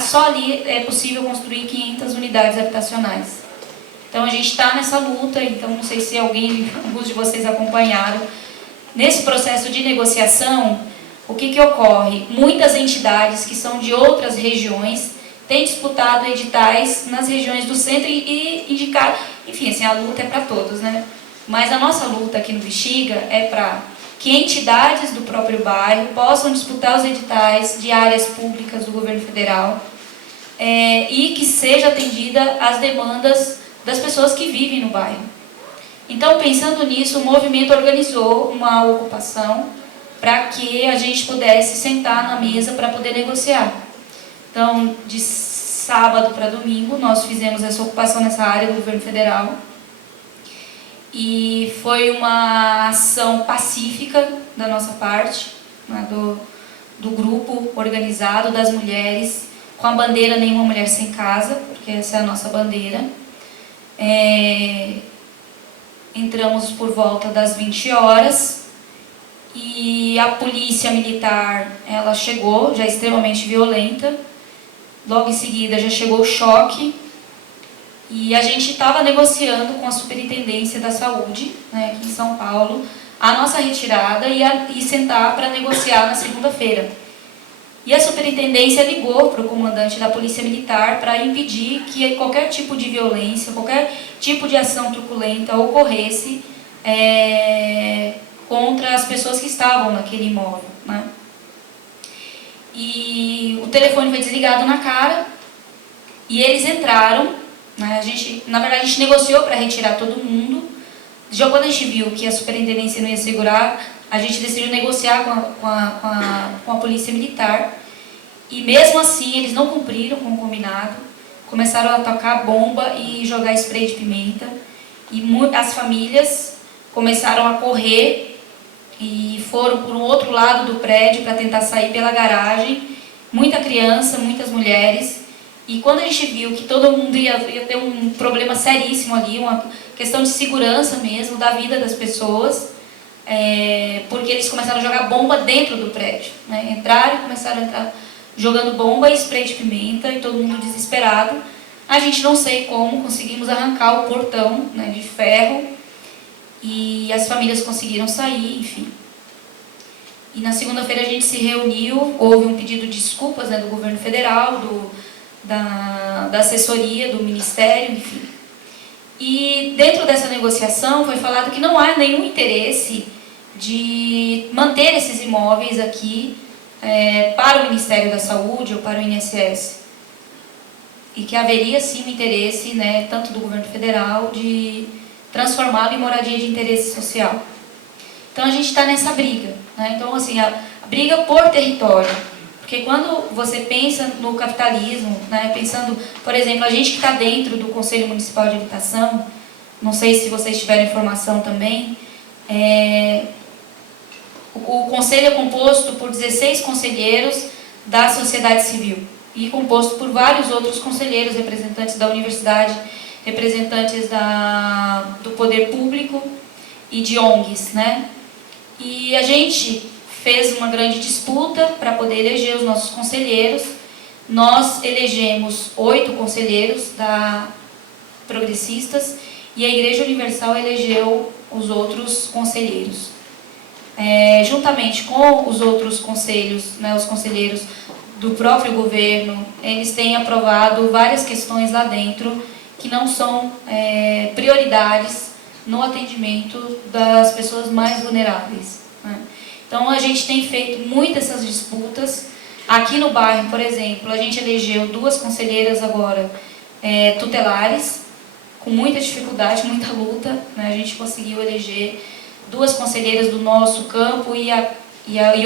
Só ali é possível construir 500 unidades habitacionais. Então, a gente está nessa luta, então não sei se alguns de vocês acompanharam. Nesse processo de negociação, o que ocorre? Muitas entidades que são de outras regiões têm disputado editais nas regiões do centro e indicado, enfim, assim, a luta é para todos, né? Mas a nossa luta aqui no Bexiga é para que entidades do próprio bairro possam disputar os editais de áreas públicas do governo federal e que seja atendida às demandas das pessoas que vivem no bairro. Então, pensando nisso, o movimento organizou uma ocupação para que a gente pudesse sentar na mesa para poder negociar. Então, de sábado para domingo, nós fizemos essa ocupação nessa área do governo federal. E foi uma ação pacífica da nossa parte, né, do grupo organizado das mulheres, com a bandeira Nenhuma Mulher Sem Casa, porque essa é a nossa bandeira. Entramos por volta das 20 horas e a polícia militar, ela chegou, já extremamente violenta. Logo em seguida já chegou o choque e a gente estava negociando com a Superintendência da Saúde, né, aqui em São Paulo, a nossa retirada e sentar para negociar na segunda-feira. E a Superintendência ligou para o comandante da Polícia Militar para impedir que qualquer tipo de violência, qualquer tipo de ação truculenta ocorresse contra as pessoas que estavam naquele imóvel, né? e o telefone foi desligado na cara, e eles entraram, né? Na verdade, a gente negociou para retirar todo mundo. Já quando a gente viu que a superintendência não ia segurar, a gente decidiu negociar com a polícia militar, e mesmo assim eles não cumpriram com o combinado, começaram a atacar bomba e jogar spray de pimenta, e as famílias começaram a correr e foram por um outro lado do prédio para tentar sair pela garagem, muita criança, muitas mulheres, e quando a gente viu que todo mundo ia ter um problema seríssimo ali, uma questão de segurança mesmo, da vida das pessoas, porque eles começaram a jogar bomba dentro do prédio, né? Entraram e começaram a entrar jogando bomba e spray de pimenta, e todo mundo desesperado. A gente não sei como, conseguimos arrancar o portão, né, de ferro, e as famílias conseguiram sair, enfim. E na segunda-feira a gente se reuniu, houve um pedido de desculpas, né, do governo federal, da assessoria, do ministério, enfim. E dentro dessa negociação foi falado que não há nenhum interesse de manter esses imóveis aqui para o Ministério da Saúde ou para o INSS. E que haveria sim um interesse, né, tanto do governo federal, de transformá-lo em moradia de interesse social. Então a gente está nessa briga, né? Então, assim, a briga por território. Porque quando você pensa no capitalismo, né, pensando, por exemplo, a gente que está dentro do Conselho Municipal de Habitação, não sei se vocês tiveram informação também, o conselho é composto por 16 conselheiros da sociedade civil e composto por vários outros conselheiros, representantes da universidade, representantes do poder público e de ONGs, né? E a gente fez uma grande disputa para poder eleger os nossos conselheiros. Nós elegemos 8 conselheiros progressistas e a Igreja Universal elegeu os outros conselheiros. Juntamente com os outros conselhos, né, os conselheiros do próprio governo, eles têm aprovado várias questões lá dentro que não são prioridades no atendimento das pessoas mais vulneráveis, né? Então a gente tem feito muitas essas disputas. Aqui no bairro, por exemplo, a gente elegeu 2 conselheiras agora tutelares, com muita dificuldade, muita luta, né? A gente conseguiu eleger 2 conselheiras do nosso campo e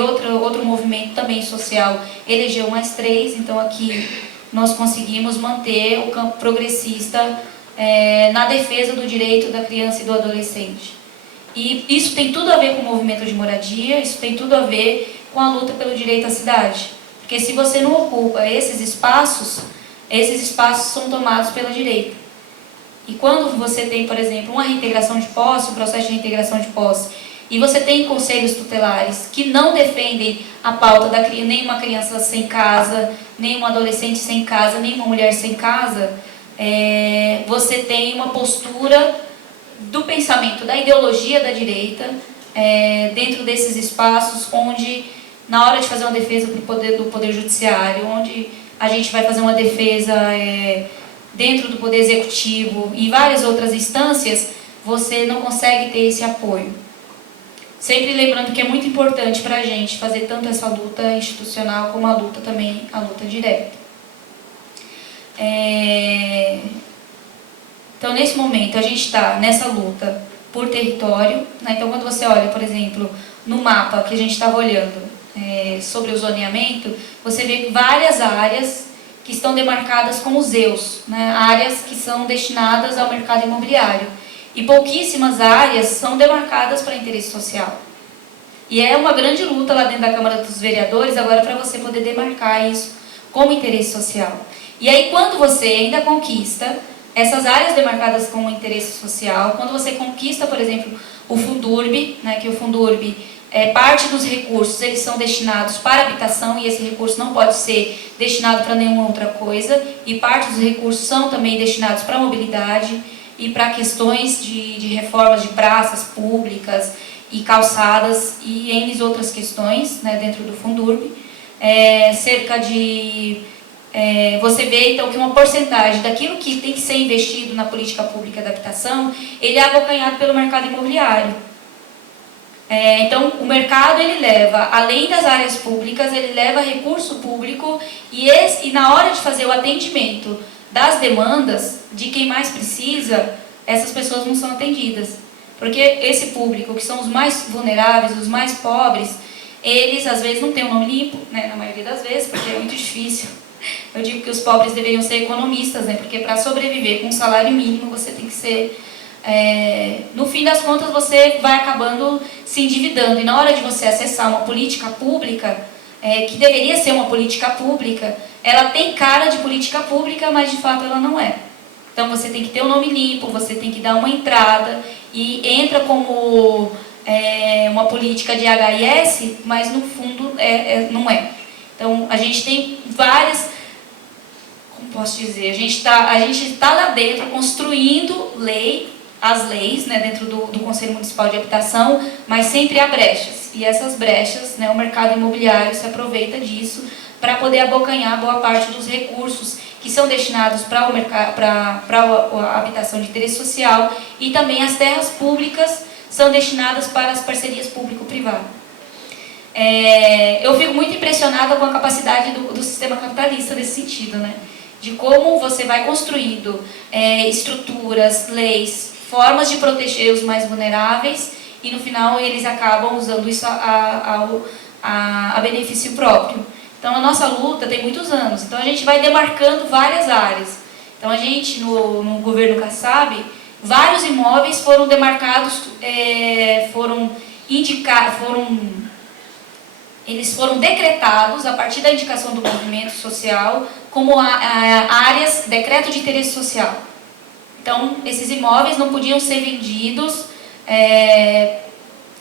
outro movimento também social elegeu mais 3, então aqui nós conseguimos manter o campo progressista na defesa do direito da criança e do adolescente. E isso tem tudo a ver com o movimento de moradia, isso tem tudo a ver com a luta pelo direito à cidade. Porque se você não ocupa esses espaços são tomados pela direita. E quando você tem, por exemplo, uma reintegração de posse, um processo de reintegração de posse, e você tem conselhos tutelares que não defendem a pauta da nenhuma criança sem casa, nenhum adolescente sem casa, nenhuma mulher sem casa, você tem uma postura do pensamento, da ideologia da direita, dentro desses espaços onde, na hora de fazer uma defesa do poder judiciário, onde a gente vai fazer uma defesa dentro do poder executivo e várias outras instâncias, você não consegue ter esse apoio. Sempre lembrando que é muito importante para a gente fazer tanto essa luta institucional como a luta direta. Então, nesse momento, a gente está nessa luta por território, né? Então, quando você olha, por exemplo, no mapa que a gente estava olhando sobre o zoneamento, você vê várias áreas que estão demarcadas como ZEUs, né? Áreas que são destinadas ao mercado imobiliário. E pouquíssimas áreas são demarcadas para interesse social. E é uma grande luta lá dentro da Câmara dos Vereadores agora para você poder demarcar isso como interesse social. E aí, quando você ainda conquista essas áreas demarcadas como interesse social, quando você conquista, por exemplo, o Fundurb, né, que o Fundurb, parte dos recursos eles são destinados para habitação e esse recurso não pode ser destinado para nenhuma outra coisa, e parte dos recursos são também destinados para mobilidade e para questões de reformas de praças públicas e calçadas e N outras questões, né, dentro do Fundurb. Você vê então que uma porcentagem daquilo que tem que ser investido na política pública de habitação, ele é abocanhado pelo mercado imobiliário. Então, o mercado ele leva, além das áreas públicas, ele leva recurso público e na hora de fazer o atendimento das demandas de quem mais precisa, essas pessoas não são atendidas. Porque esse público, que são os mais vulneráveis, os mais pobres, eles às vezes não têm um nome limpo, né, na maioria das vezes, porque é muito difícil. Eu digo que os pobres deveriam ser economistas, né, porque para sobreviver com um salário mínimo você tem que ser... no fim das contas você vai acabando se endividando, e na hora de você acessar uma política pública, que deveria ser uma política pública, ela tem cara de política pública, mas de fato ela não é. Então você tem que ter o nome limpo, você tem que dar uma entrada, e entra como uma política de HIS, mas no fundo não é. Então a gente tem várias... Como posso dizer? A gente tá lá dentro construindo as leis, né, dentro do Conselho Municipal de Habitação, mas sempre há brechas. E essas brechas, né, o mercado imobiliário se aproveita disso para poder abocanhar boa parte dos recursos que são destinados para a habitação de interesse social, e também as terras públicas são destinadas para as parcerias público-privadas. Eu fico muito impressionada com a capacidade do sistema capitalista nesse sentido, né? De como você vai construindo estruturas, leis, formas de proteger os mais vulneráveis, e no final eles acabam usando isso a benefício próprio. Então a nossa luta tem muitos anos, então a gente vai demarcando várias áreas. Então a gente, no governo Kassab, vários imóveis foram demarcados, eles foram decretados, a partir da indicação do movimento social, como áreas, decreto de interesse social. Então, esses imóveis não podiam ser vendidos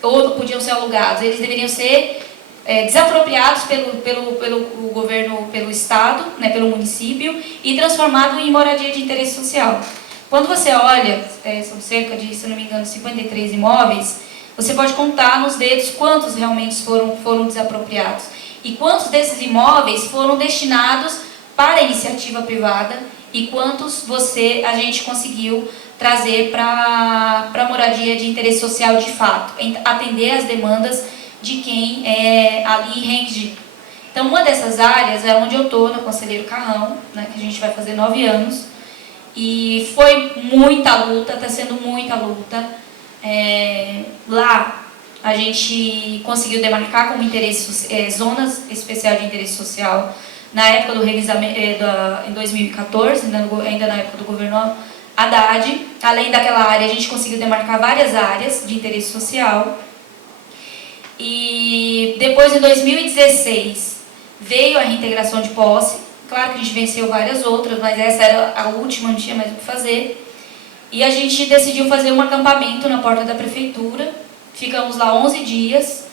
ou não podiam ser alugados, eles deveriam ser desapropriados pelo governo, pelo Estado, né, pelo município, e transformados em moradia de interesse social. Quando você olha, são cerca de, se não me engano, 53 imóveis, você pode contar nos dedos quantos realmente foram desapropriados. E quantos desses imóveis foram destinados para a iniciativa privada e quantos a gente conseguiu trazer para a moradia de interesse social de fato, atender às demandas de quem ali rende. Então, uma dessas áreas é onde eu estou, no Conselheiro Carrão, né, que a gente vai fazer 9 anos, e foi muita luta, está sendo muita luta. Lá a gente conseguiu demarcar como zonas especiais de interesse social na época do revisamento, em 2014, ainda na época do governo Haddad. Além daquela área, a gente conseguiu demarcar várias áreas de interesse social. E depois, em 2016, veio a reintegração de posse. Claro que a gente venceu várias outras, mas essa era a última, não tinha mais o que fazer. E a gente decidiu fazer um acampamento na porta da prefeitura. Ficamos lá 11 dias.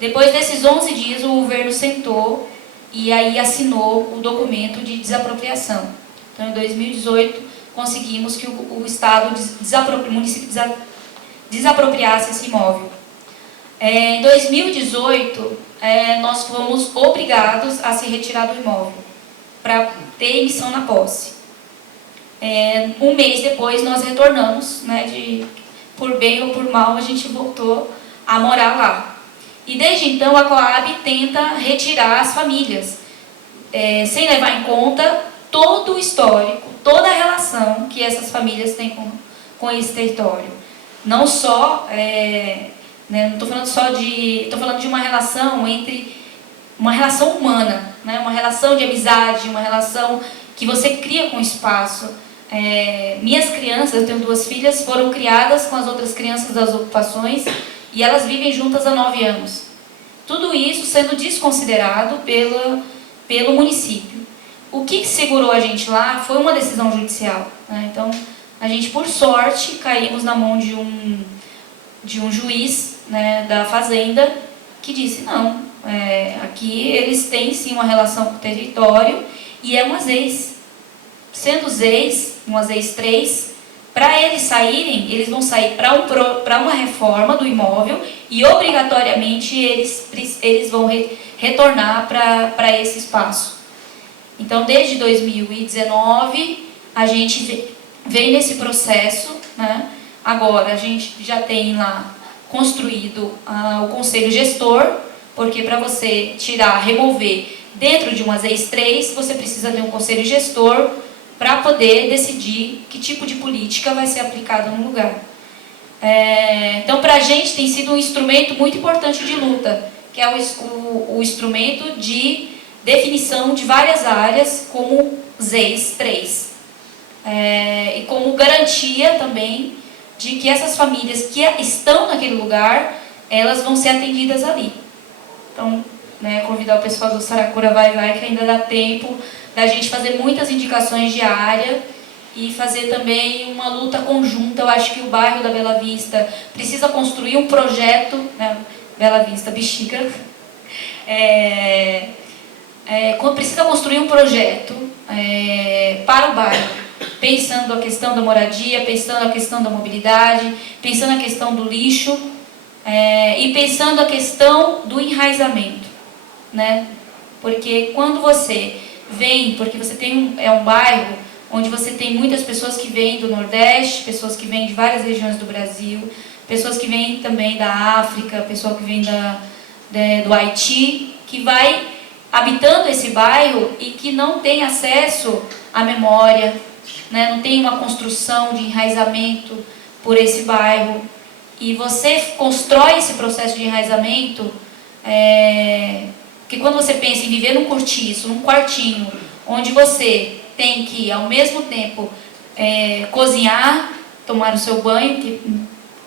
Depois desses 11 dias, o governo sentou e aí assinou o documento de desapropriação. Então, em 2018, conseguimos que o Estado, o município desapropriasse esse imóvel. Em 2018, nós fomos obrigados a se retirar do imóvel para ter emissão na posse. Um mês depois nós retornamos, né, por bem ou por mal, a gente voltou a morar lá. E desde então a Coab tenta retirar as famílias, sem levar em conta todo o histórico, toda a relação que essas famílias têm com esse território. Não só, né, não estou falando só estou falando de uma relação uma relação humana, né, uma relação de amizade, uma relação que você cria com o espaço. Minhas crianças, eu tenho 2 filhas, foram criadas com as outras crianças das ocupações e elas vivem juntas há 9 anos. Tudo isso sendo desconsiderado pelo município. O que segurou a gente lá foi uma decisão judicial, né? Então, a gente, por sorte, caímos na mão de um juiz, né, da fazenda, que disse, não, aqui eles têm sim uma relação com o território e umas ex. Sendo os ex, umas ex 3, para eles saírem, eles vão sair para uma reforma do imóvel e obrigatoriamente eles vão retornar para esse espaço. Então, desde 2019, a gente vem nesse processo, né? Agora, a gente já tem lá construído o conselho gestor, porque para você tirar, remover dentro de uma ZEIS 3, você precisa ter um conselho gestor para poder decidir que tipo de política vai ser aplicada no lugar. Então, para a gente tem sido um instrumento muito importante de luta, que é o instrumento de definição de várias áreas como ZEIS 3. E como garantia também de que essas famílias que estão naquele lugar, elas vão ser atendidas ali. Então, convidar o pessoal do Saracura Vai Vai, que ainda dá tempo da gente fazer muitas indicações de área e fazer também uma luta conjunta. Eu acho que o bairro da Bela Vista precisa construir um projeto, Bela Vista, Bexiga, precisa construir um projeto para o bairro, pensando a questão da moradia, pensando a questão da mobilidade, pensando a questão do lixo e pensando a questão do enraizamento, Porque quando você vem, porque você tem um bairro onde você tem muitas pessoas que vêm do Nordeste, pessoas que vêm de várias regiões do Brasil, pessoas que vêm também da África, pessoal que vem do Haiti, que vai habitando esse bairro e que não tem acesso à memória, não tem uma construção de enraizamento por esse bairro. E você constrói esse processo de enraizamento, que quando você pensa em viver num cortiço, num quartinho, onde você tem que, ao mesmo tempo, cozinhar, tomar o seu banho, que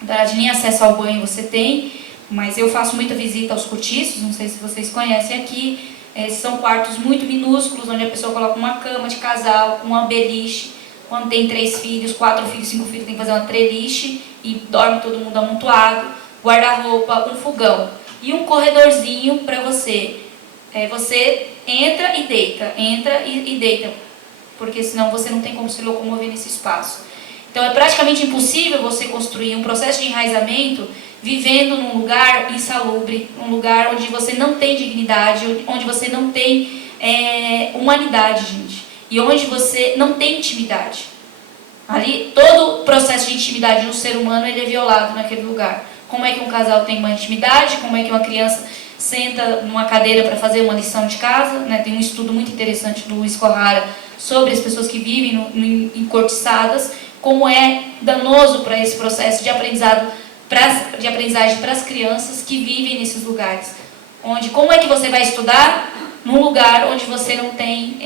na verdade nem acesso ao banho você tem, mas eu faço muita visita aos cortiços, não sei se vocês conhecem aqui. São quartos muito minúsculos, onde a pessoa coloca uma cama de casal, uma beliche. Quando tem 3 filhos, 4 filhos, 5 filhos, tem que fazer uma treliche e dorme todo mundo amontoado, guarda-roupa, um fogão e um corredorzinho para você. Você entra e deita, porque senão você não tem como se locomover nesse espaço. Então é praticamente impossível você construir um processo de enraizamento vivendo num lugar insalubre, num lugar onde você não tem dignidade, onde você não tem humanidade, gente, e onde você não tem intimidade. Ali, todo o processo de intimidade do ser humano ele é violado naquele lugar. Como é que um casal tem uma intimidade, como é que uma criança senta numa cadeira para fazer uma lição de casa, Tem um estudo muito interessante do Luiz Corrara sobre as pessoas que vivem encortiçadas, como é danoso para esse processo de aprendizagem para as crianças que vivem nesses lugares. Como é que você vai estudar num lugar onde você não tem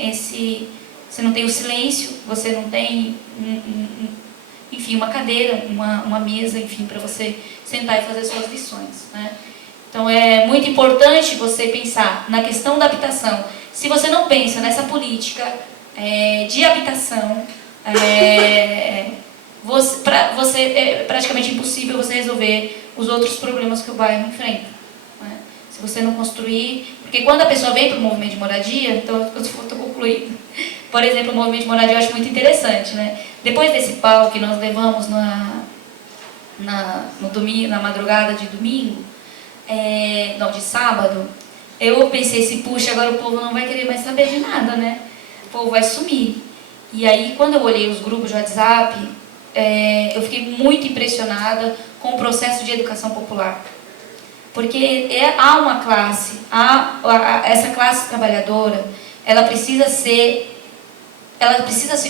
você não tem o silêncio, você não tem enfim, uma cadeira, uma mesa, enfim, para você sentar e fazer suas lições, Então é muito importante você pensar na questão da habitação. Se você não pensa nessa política de habitação, é praticamente impossível você resolver os outros problemas que o bairro enfrenta. Se você não construir... Porque quando a pessoa vem para o movimento de moradia, então eu estou concluindo. Por exemplo, o movimento de moradia eu acho muito interessante. Depois desse pau que nós levamos no domingo, na madrugada de domingo, de sábado, eu pensei puxa, agora o povo não vai querer mais saber de nada, O povo vai sumir. E aí, quando eu olhei os grupos de WhatsApp, eu fiquei muito impressionada com o processo de educação popular. Porque há uma classe, essa classe trabalhadora, ela precisa se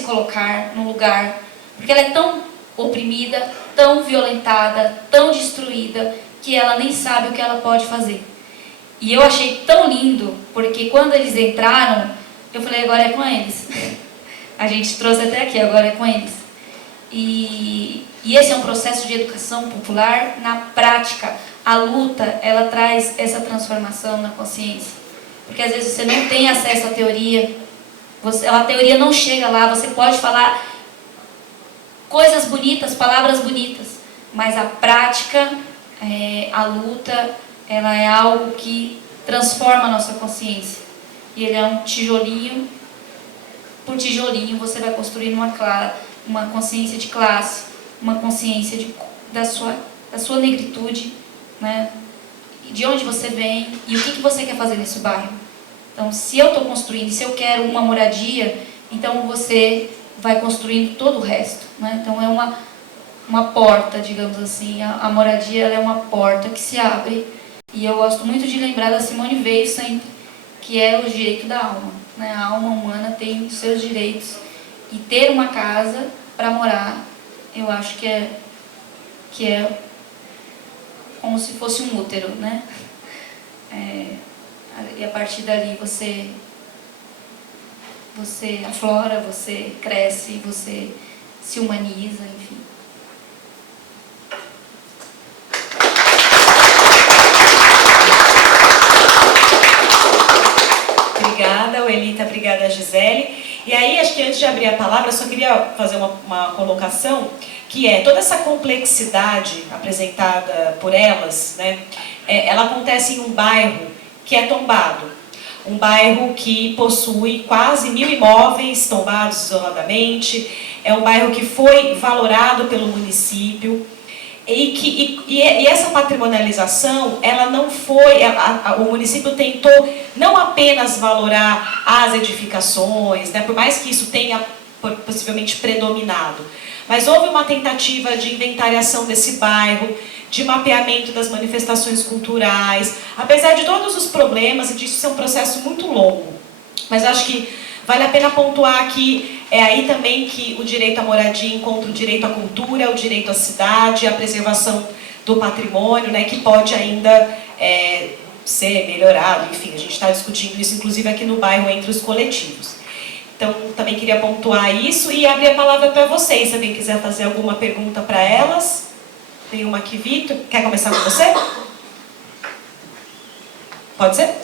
colocar no lugar, porque ela é tão oprimida, tão violentada, tão destruída, que ela nem sabe o que ela pode fazer. E eu achei tão lindo, porque quando eles entraram, eu falei, agora é com eles. A gente trouxe até aqui, agora é com eles. E esse é um processo de educação popular na prática. A luta, ela traz essa transformação na consciência. Porque às vezes você não tem acesso à teoria, a teoria não chega lá, você pode falar coisas bonitas, palavras bonitas, mas a prática, a luta, ela é algo que transforma a nossa consciência. E ele é um tijolinho por tijolinho, você vai construir uma consciência de classe, uma consciência da sua negritude, de onde você vem e o que você quer fazer nesse bairro. Então, se eu estou construindo, se eu quero uma moradia, então você vai construindo todo o resto. Então, uma porta, digamos assim. A moradia ela é uma porta que se abre. E eu gosto muito de lembrar da Simone Weil sempre, que é o direito da alma, né? A alma humana tem seus direitos. E ter uma casa para morar, eu acho que é como se fosse um útero, né? E a partir dali você aflora, você cresce, você se humaniza, enfim. Obrigada, Welita, obrigada, Gisele. E aí, acho que antes de abrir a palavra, eu só queria fazer uma colocação, que é toda essa complexidade apresentada por elas, né, ela acontece em um bairro que é tombado. Um bairro que possui quase 1000 imóveis tombados isoladamente, é um bairro que foi valorado pelo município, e essa patrimonialização, ela não foi, o município tentou não apenas valorar as edificações, né, por mais que isso tenha possivelmente predominado, mas houve uma tentativa de inventariação desse bairro, de mapeamento das manifestações culturais, apesar de todos os problemas, e disso ser um processo muito longo. Mas acho que vale a pena pontuar que é aí também que o direito à moradia encontra o direito à cultura, o direito à cidade, a preservação do patrimônio, né, que pode ainda ser melhorado. Enfim, a gente está discutindo isso, inclusive aqui no bairro, entre os coletivos. Então, também queria pontuar isso e abrir a palavra para vocês, se alguém quiser fazer alguma pergunta para elas. Tem uma aqui, Vitor. Quer começar com você? Pode ser?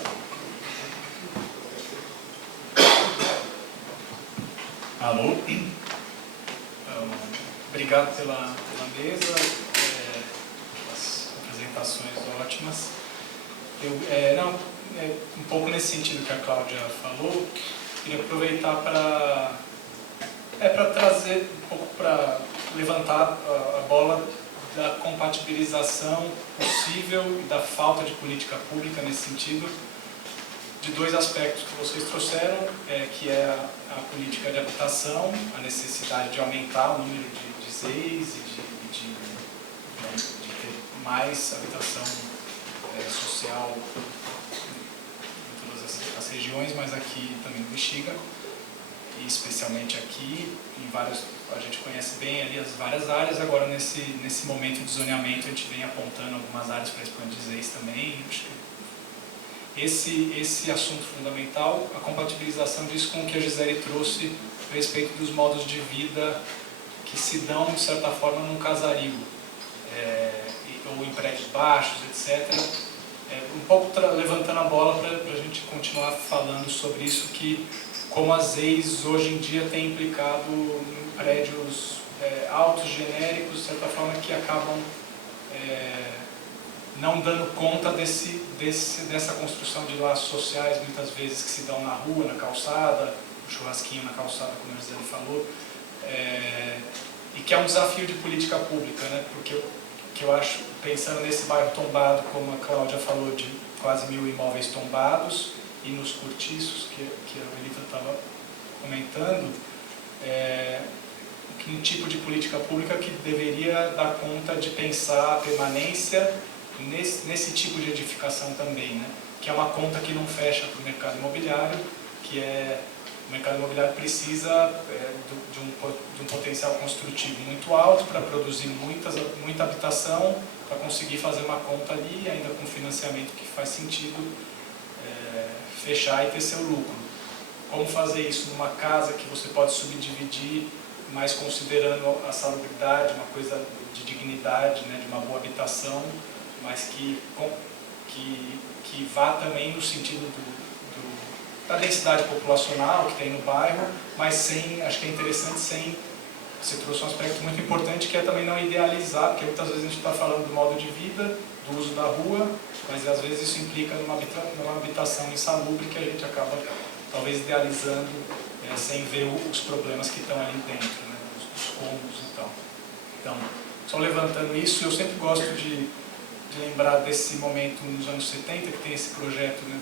Alô? Obrigado pela mesa, as apresentações ótimas. Um pouco nesse sentido que a Cláudia falou, queria aproveitar para trazer um pouco, para levantar a bola da compatibilização possível e da falta de política pública nesse sentido, de dois aspectos que vocês trouxeram, que é a política de habitação, a necessidade de aumentar o número de ZEIs e de ter mais habitação social em todas as regiões, mas aqui também no Bexiga, e especialmente aqui, a gente conhece bem ali as várias áreas. Agora nesse momento de zoneamento a gente vem apontando algumas áreas para expandir ZEIs também. Acho que esse assunto fundamental, a compatibilização disso com o que a Gisele trouxe a respeito dos modos de vida que se dão, de certa forma, num casario, ou em prédios baixos, etc. Um pouco levantando a bola para a gente continuar falando sobre isso, que como as ZEIs hoje em dia têm implicado em prédios altos, genéricos, de certa forma, que acabam não dando conta dessa construção de laços sociais, muitas vezes que se dão na rua, na calçada, um churrasquinho na calçada, como a Gisele falou, e que é um desafio de política pública, né? Porque que eu acho, pensando nesse bairro tombado, como a Cláudia falou, de quase 1000 imóveis tombados, e nos cortiços, que a Welita estava comentando, um tipo de política pública que deveria dar conta de pensar a permanência nesse tipo de edificação também, né? Que é uma conta que não fecha para o mercado imobiliário, o mercado imobiliário precisa de um potencial construtivo muito alto para produzir muita habitação, para conseguir fazer uma conta ali, ainda com financiamento que faz sentido, fechar e ter seu lucro. Como fazer isso numa casa que você pode subdividir, mas considerando a salubridade, uma coisa de dignidade, né, de uma boa habitação, mas que vá também no sentido da densidade populacional que tem no bairro, mas acho que é interessante você trouxe um aspecto muito importante, que é também não idealizar, porque muitas vezes a gente está falando do modo de vida, do uso da rua, mas às vezes isso implica numa habitação insalubre que a gente acaba talvez idealizando, sem ver os problemas que estão ali dentro, né, os cômodos e tal. Então, só levantando isso, eu sempre gosto de lembrar desse momento nos anos 70, que tem esse projeto, né,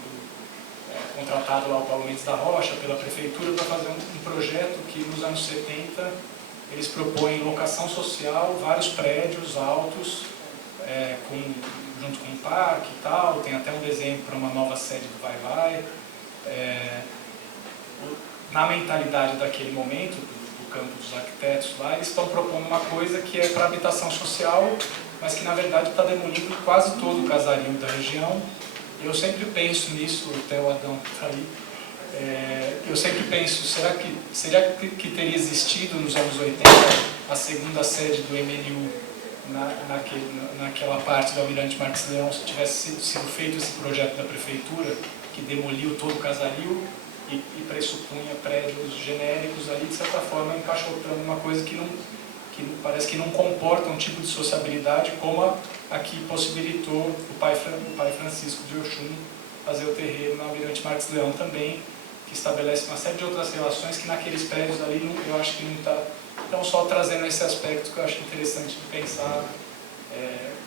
contratado lá o Paulo Mendes da Rocha pela prefeitura para fazer um projeto que nos anos 70 eles propõem locação social, vários prédios altos, junto com um parque e tal, tem até um desenho para uma nova sede do Vai Vai. Na mentalidade daquele momento, do campo dos arquitetos lá, eles estão propondo uma coisa que é para habitação social, mas que na verdade está demolindo quase todo o casario da região. Eu sempre penso nisso, até o Adão está aí, eu sempre penso, será que teria existido nos anos 80 a segunda sede do MNU naquela parte do Almirante Marques Leão, se tivesse sido feito esse projeto da prefeitura, que demoliu todo o casario e pressupunha prédios genéricos ali, de certa forma encaixotando uma coisa que parece que não comporta um tipo de sociabilidade como a que possibilitou o pai Francisco de Oxum fazer o terreiro no Almirante Marques Leão também, que estabelece uma série de outras relações que naqueles prédios ali eu acho que não está. Então, só trazendo esse aspecto que eu acho interessante de pensar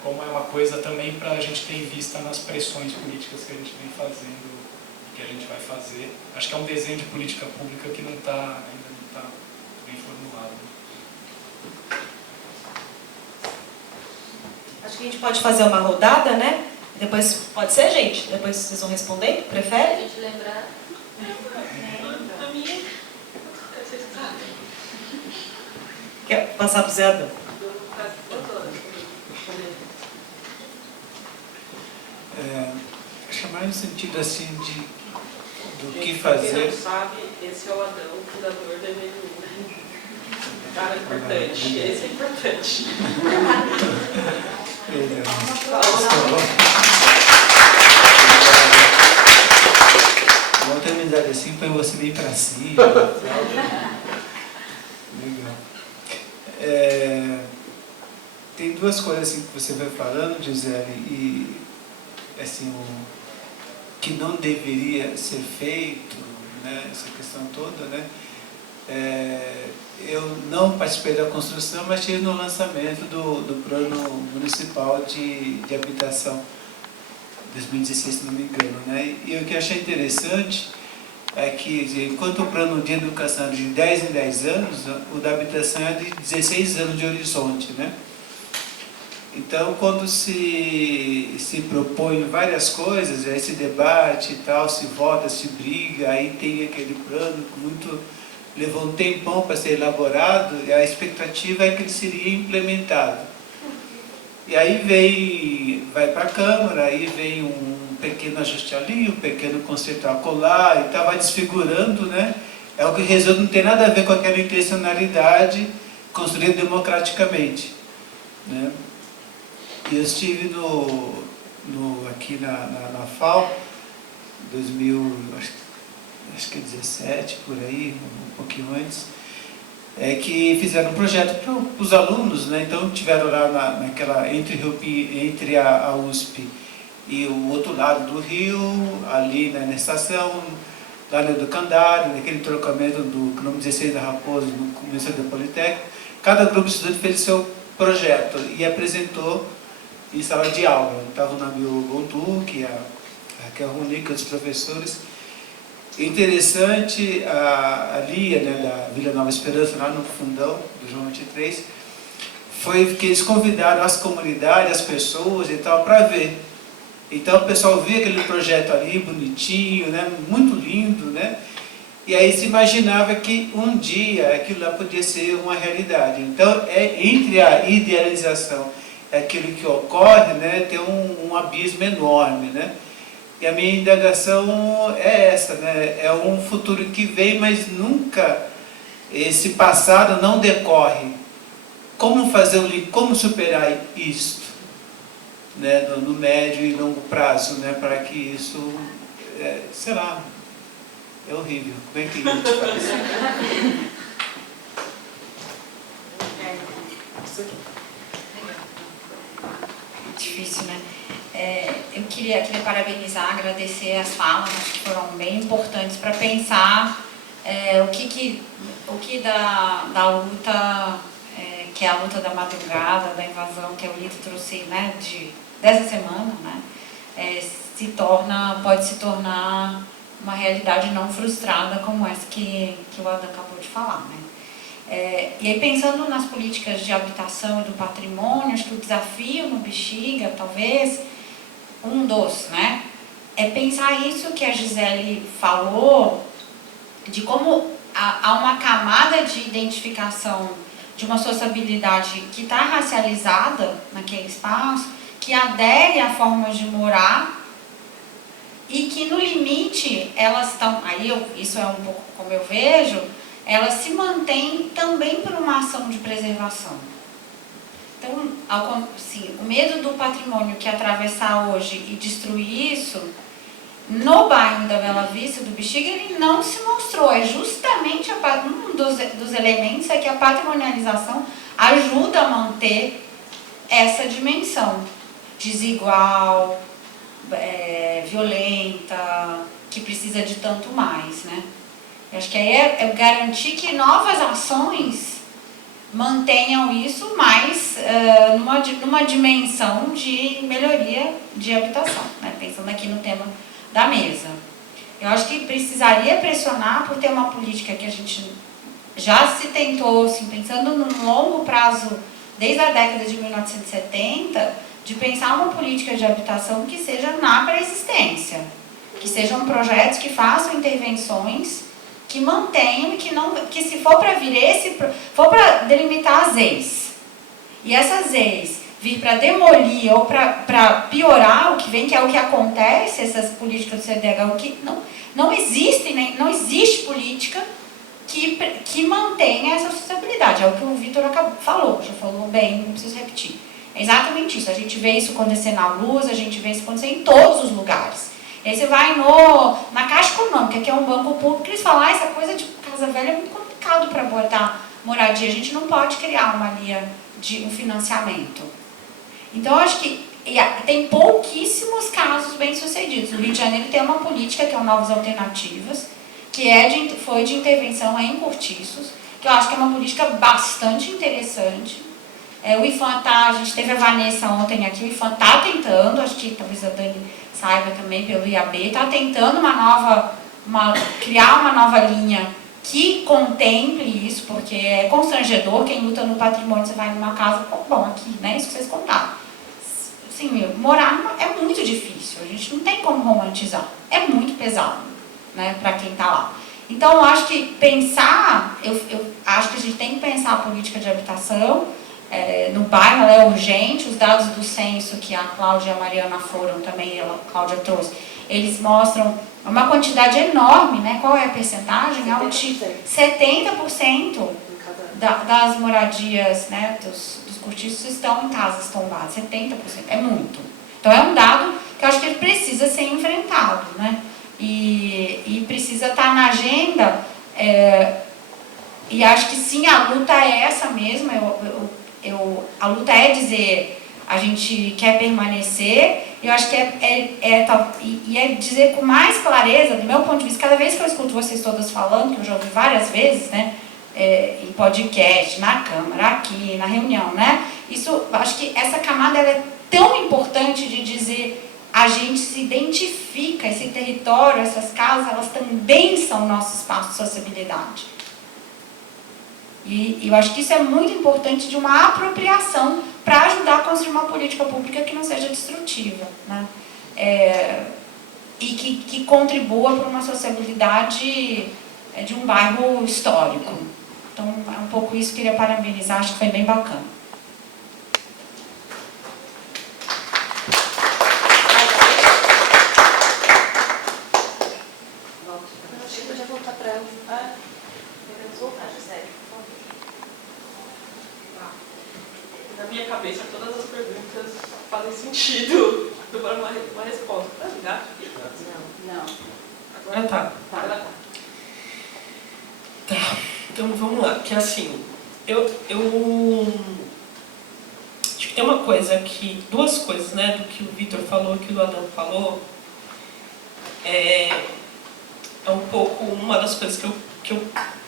como é uma coisa também para a gente ter em vista nas pressões políticas que a gente vem fazendo, que a gente vai fazer. Acho que é um desenho de política pública que ainda não está bem formulado. Acho que a gente pode fazer uma rodada, né? Depois, pode ser, gente? Depois vocês vão responder? A Prefere? gente lembrar. Quer passar para o Zé Adão? Acho que é mais no sentido assim do que Quem fazer. não sabe, esse é o Adão, fundador da MNU. Cara importante, esse é importante. Uma outra amizade assim põe você bem pra cima. Legal. Tem duas coisas assim que você vai falando, Gisele, e assim, o que não deveria ser feito, né, essa questão toda, né? Eu não participei da construção, mas estive no lançamento do Plano Municipal de Habitação 2016, se não me engano, né? E o que eu achei interessante é que, enquanto o plano de educação é de 10 em 10 anos, o da habitação é de 16 anos de horizonte, né? Então, quando se propõe várias coisas, aí se debate e tal, se vota, se briga, aí tem aquele plano muito... levou um tempão para ser elaborado, e a expectativa é que ele seria implementado. E aí vai para a Câmara, aí vem um pequeno ajuste ali, um pequeno conserto acolá, e vai desfigurando, né? É o que resulta, não tem nada a ver com aquela intencionalidade construída democraticamente, né? E eu estive aqui na FAO, 2000, acho que 17, por aí, um pouquinho antes, que fizeram um projeto para os alunos, né? Então tiveram lá entre a USP e o outro lado do rio, ali na estação, lá no Educandário, naquele trocamento do quilômetro 16 da Raposa, no começo do Politécnico. Cada grupo de estudantes fez o seu projeto e apresentou em sala de aula. Estava o Nabil Gondu, que é a Raquel Ronick, os professores. Interessante, a Lia, né, da Vila Nova Esperança, lá no fundão do João 23, foi que eles convidaram as comunidades, as pessoas e tal, para ver. Então o pessoal via aquele projeto ali, bonitinho, né, muito lindo, né? E aí se imaginava que um dia aquilo lá podia ser uma realidade. Então, entre a idealização e aquilo que ocorre, né, tem um abismo enorme, né? E a minha indagação é essa, né? É um futuro que vem, mas nunca esse passado não decorre. Como fazer o link, como superar isto, né? No médio e longo prazo, né? Para que isso, sei lá, é horrível. Como é que a gente faz? Difícil, né? Eu queria parabenizar, agradecer as falas, acho que foram bem importantes para pensar o que da luta, que é a luta da madrugada, da invasão, que o Lito trouxe, né, dessa semana, né, pode se tornar uma realidade não frustrada como essa que o Adam acabou de falar, né? E aí, pensando nas políticas de habitação e do patrimônio, acho que o desafio no Bexiga, talvez, né, é pensar isso que a Gisele falou, de como há uma camada de identificação de uma sociabilidade que está racializada naquele espaço, que adere a formas de morar e que, no limite, elas estão... Isso é um pouco como eu vejo, elas se mantêm também por uma ação de preservação. Então, assim, o medo do patrimônio que atravessar hoje e destruir isso, no bairro da Bela Vista, do Bexiga, ele não se mostrou. É justamente um dos elementos é que a patrimonialização ajuda a manter essa dimensão desigual, violenta, que precisa de tanto mais, né? Eu acho que aí é garantir que novas ações mantenham isso mais numa dimensão de melhoria de habitação, né? Pensando aqui no tema da mesa. Eu acho que precisaria pressionar por ter uma política que a gente já se tentou, assim, pensando num longo prazo, desde a década de 1970, de pensar uma política de habitação que seja na pré-existência, que sejam projetos que façam intervenções, que mantenham e que se for para for para delimitar as EIs, e essas EIs vir para demolir ou para piorar o que vem, que é o que acontece, essas políticas do CDH, o que não existe política que mantenha essa sustentabilidade. É o que o Vitor falou, já falou bem, não preciso repetir. É exatamente isso. A gente vê isso acontecer na Luz, a gente vê isso acontecer em todos os lugares. E aí você vai na Caixa Econômica, que é um banco público, eles falam, essa coisa de casa velha é muito complicado para botar moradia, a gente não pode criar uma linha de um financiamento. Então, eu acho que tem pouquíssimos casos bem-sucedidos. O Rio de Janeiro tem uma política, que é o Novas Alternativas, que foi de intervenção em cortiços, que eu acho que é uma política bastante interessante. O IFAM a gente teve a Vanessa ontem aqui, o IFAM está tentando, acho que talvez a Dani saiba também pelo IAB, está tentando criar uma nova linha que contemple isso, porque é constrangedor, quem luta no patrimônio, você vai numa casa, bom, aqui, né, isso que vocês contaram. Assim, morar é muito difícil, a gente não tem como romantizar, é muito pesado, né, para quem está lá. Então, eu acho que eu acho que a gente tem que pensar a política de habitação, no bairro ela é urgente, os dados do censo que a Cláudia e a Mariana foram também, a Cláudia trouxe, eles mostram uma quantidade enorme, né? Qual é a percentagem? 70% das moradias, né, dos cortiços estão em casas tombadas, 70%, é muito. Então é um dado que eu acho que ele precisa ser enfrentado, né? E precisa estar na agenda, e acho que sim, a luta é essa mesmo, a luta é dizer, a gente quer permanecer, eu acho que é dizer com mais clareza, do meu ponto de vista, cada vez que eu escuto vocês todas falando, que eu já ouvi várias vezes, né, em podcast, na Câmara, aqui, na reunião, né, isso, acho que essa camada ela é tão importante de dizer, a gente se identifica, esse território, essas casas, elas também são nosso espaço de sociabilidade. E eu acho que isso é muito importante de uma apropriação para ajudar a construir uma política pública que não seja destrutiva, né? E que contribua para uma sociabilidade de um bairro histórico. Então, é um pouco isso que eu queria parabenizar, acho que foi bem bacana. Acho que podia voltar para ela. Podemos voltar, Gisele, por favor. Na minha cabeça, todas as perguntas fazem sentido para uma resposta. Tá ligado? Não. Agora tá. Tá, então vamos lá. Que assim, eu acho que tem uma coisa que, duas coisas, né, do que o Vitor falou, que o Adam falou, é um pouco uma das coisas que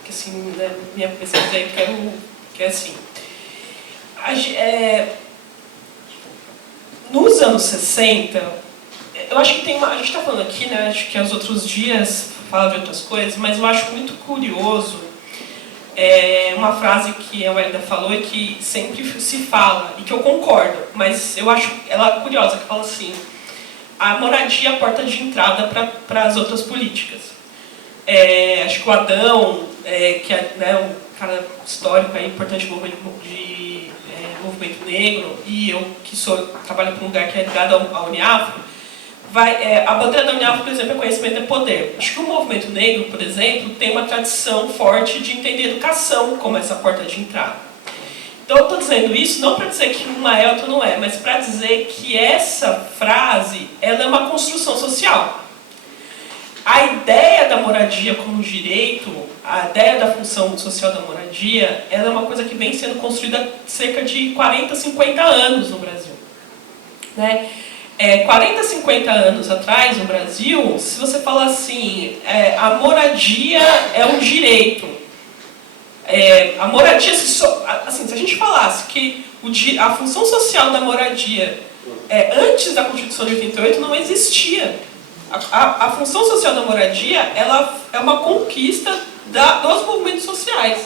assim, né, minha pesquisa aí, que é assim, nos anos 60, eu acho que a gente está falando aqui, né, acho que aos outros dias fala de outras coisas, mas eu acho muito curioso uma frase que a Wélida falou e que sempre se fala, e que eu concordo, mas eu acho ela curiosa, que fala assim: a moradia é a porta de entrada para as outras políticas. Acho que o Adão, que é, né, um cara histórico, importante no movimento negro, e eu que trabalho para um lugar que é ligado à Uniafro, a bandeira da Uniafro, por exemplo, é conhecimento é poder. Acho que o movimento negro, por exemplo, tem uma tradição forte de entender educação como essa porta de entrada. Então, eu estou dizendo isso não para dizer que uma é, outra não é, mas para dizer que essa frase ela é uma construção social. A ideia da moradia como direito, a ideia da função social da moradia, ela é uma coisa que vem sendo construída há cerca de 40, 50 anos no Brasil. Né? 40, 50 anos atrás, no Brasil, se você falar assim, a moradia é um direito. A moradia, assim, se a gente falasse que a função social da moradia antes da Constituição de 88 não existia. A função social da moradia ela é uma conquista dos movimentos sociais,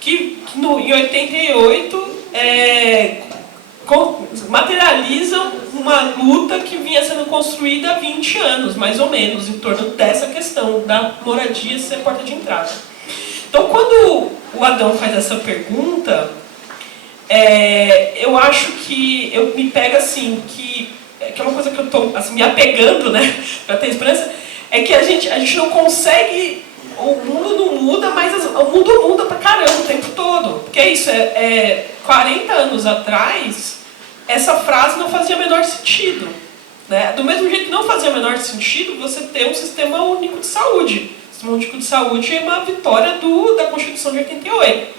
que em 88 materializam uma luta que vinha sendo construída há 20 anos, mais ou menos, em torno dessa questão da moradia ser porta de entrada. Então, quando o Adão faz essa pergunta, eu acho que me pega assim, que é uma coisa que eu estou assim, me apegando, né, para ter esperança, é que a gente não consegue, o mundo não muda, mas o mundo muda pra caramba o tempo todo. Porque é isso, 40 anos atrás, essa frase não fazia o menor sentido. Né? Do mesmo jeito que não fazia o menor sentido você ter um sistema único de saúde. O sistema único de saúde é uma vitória da Constituição de 88.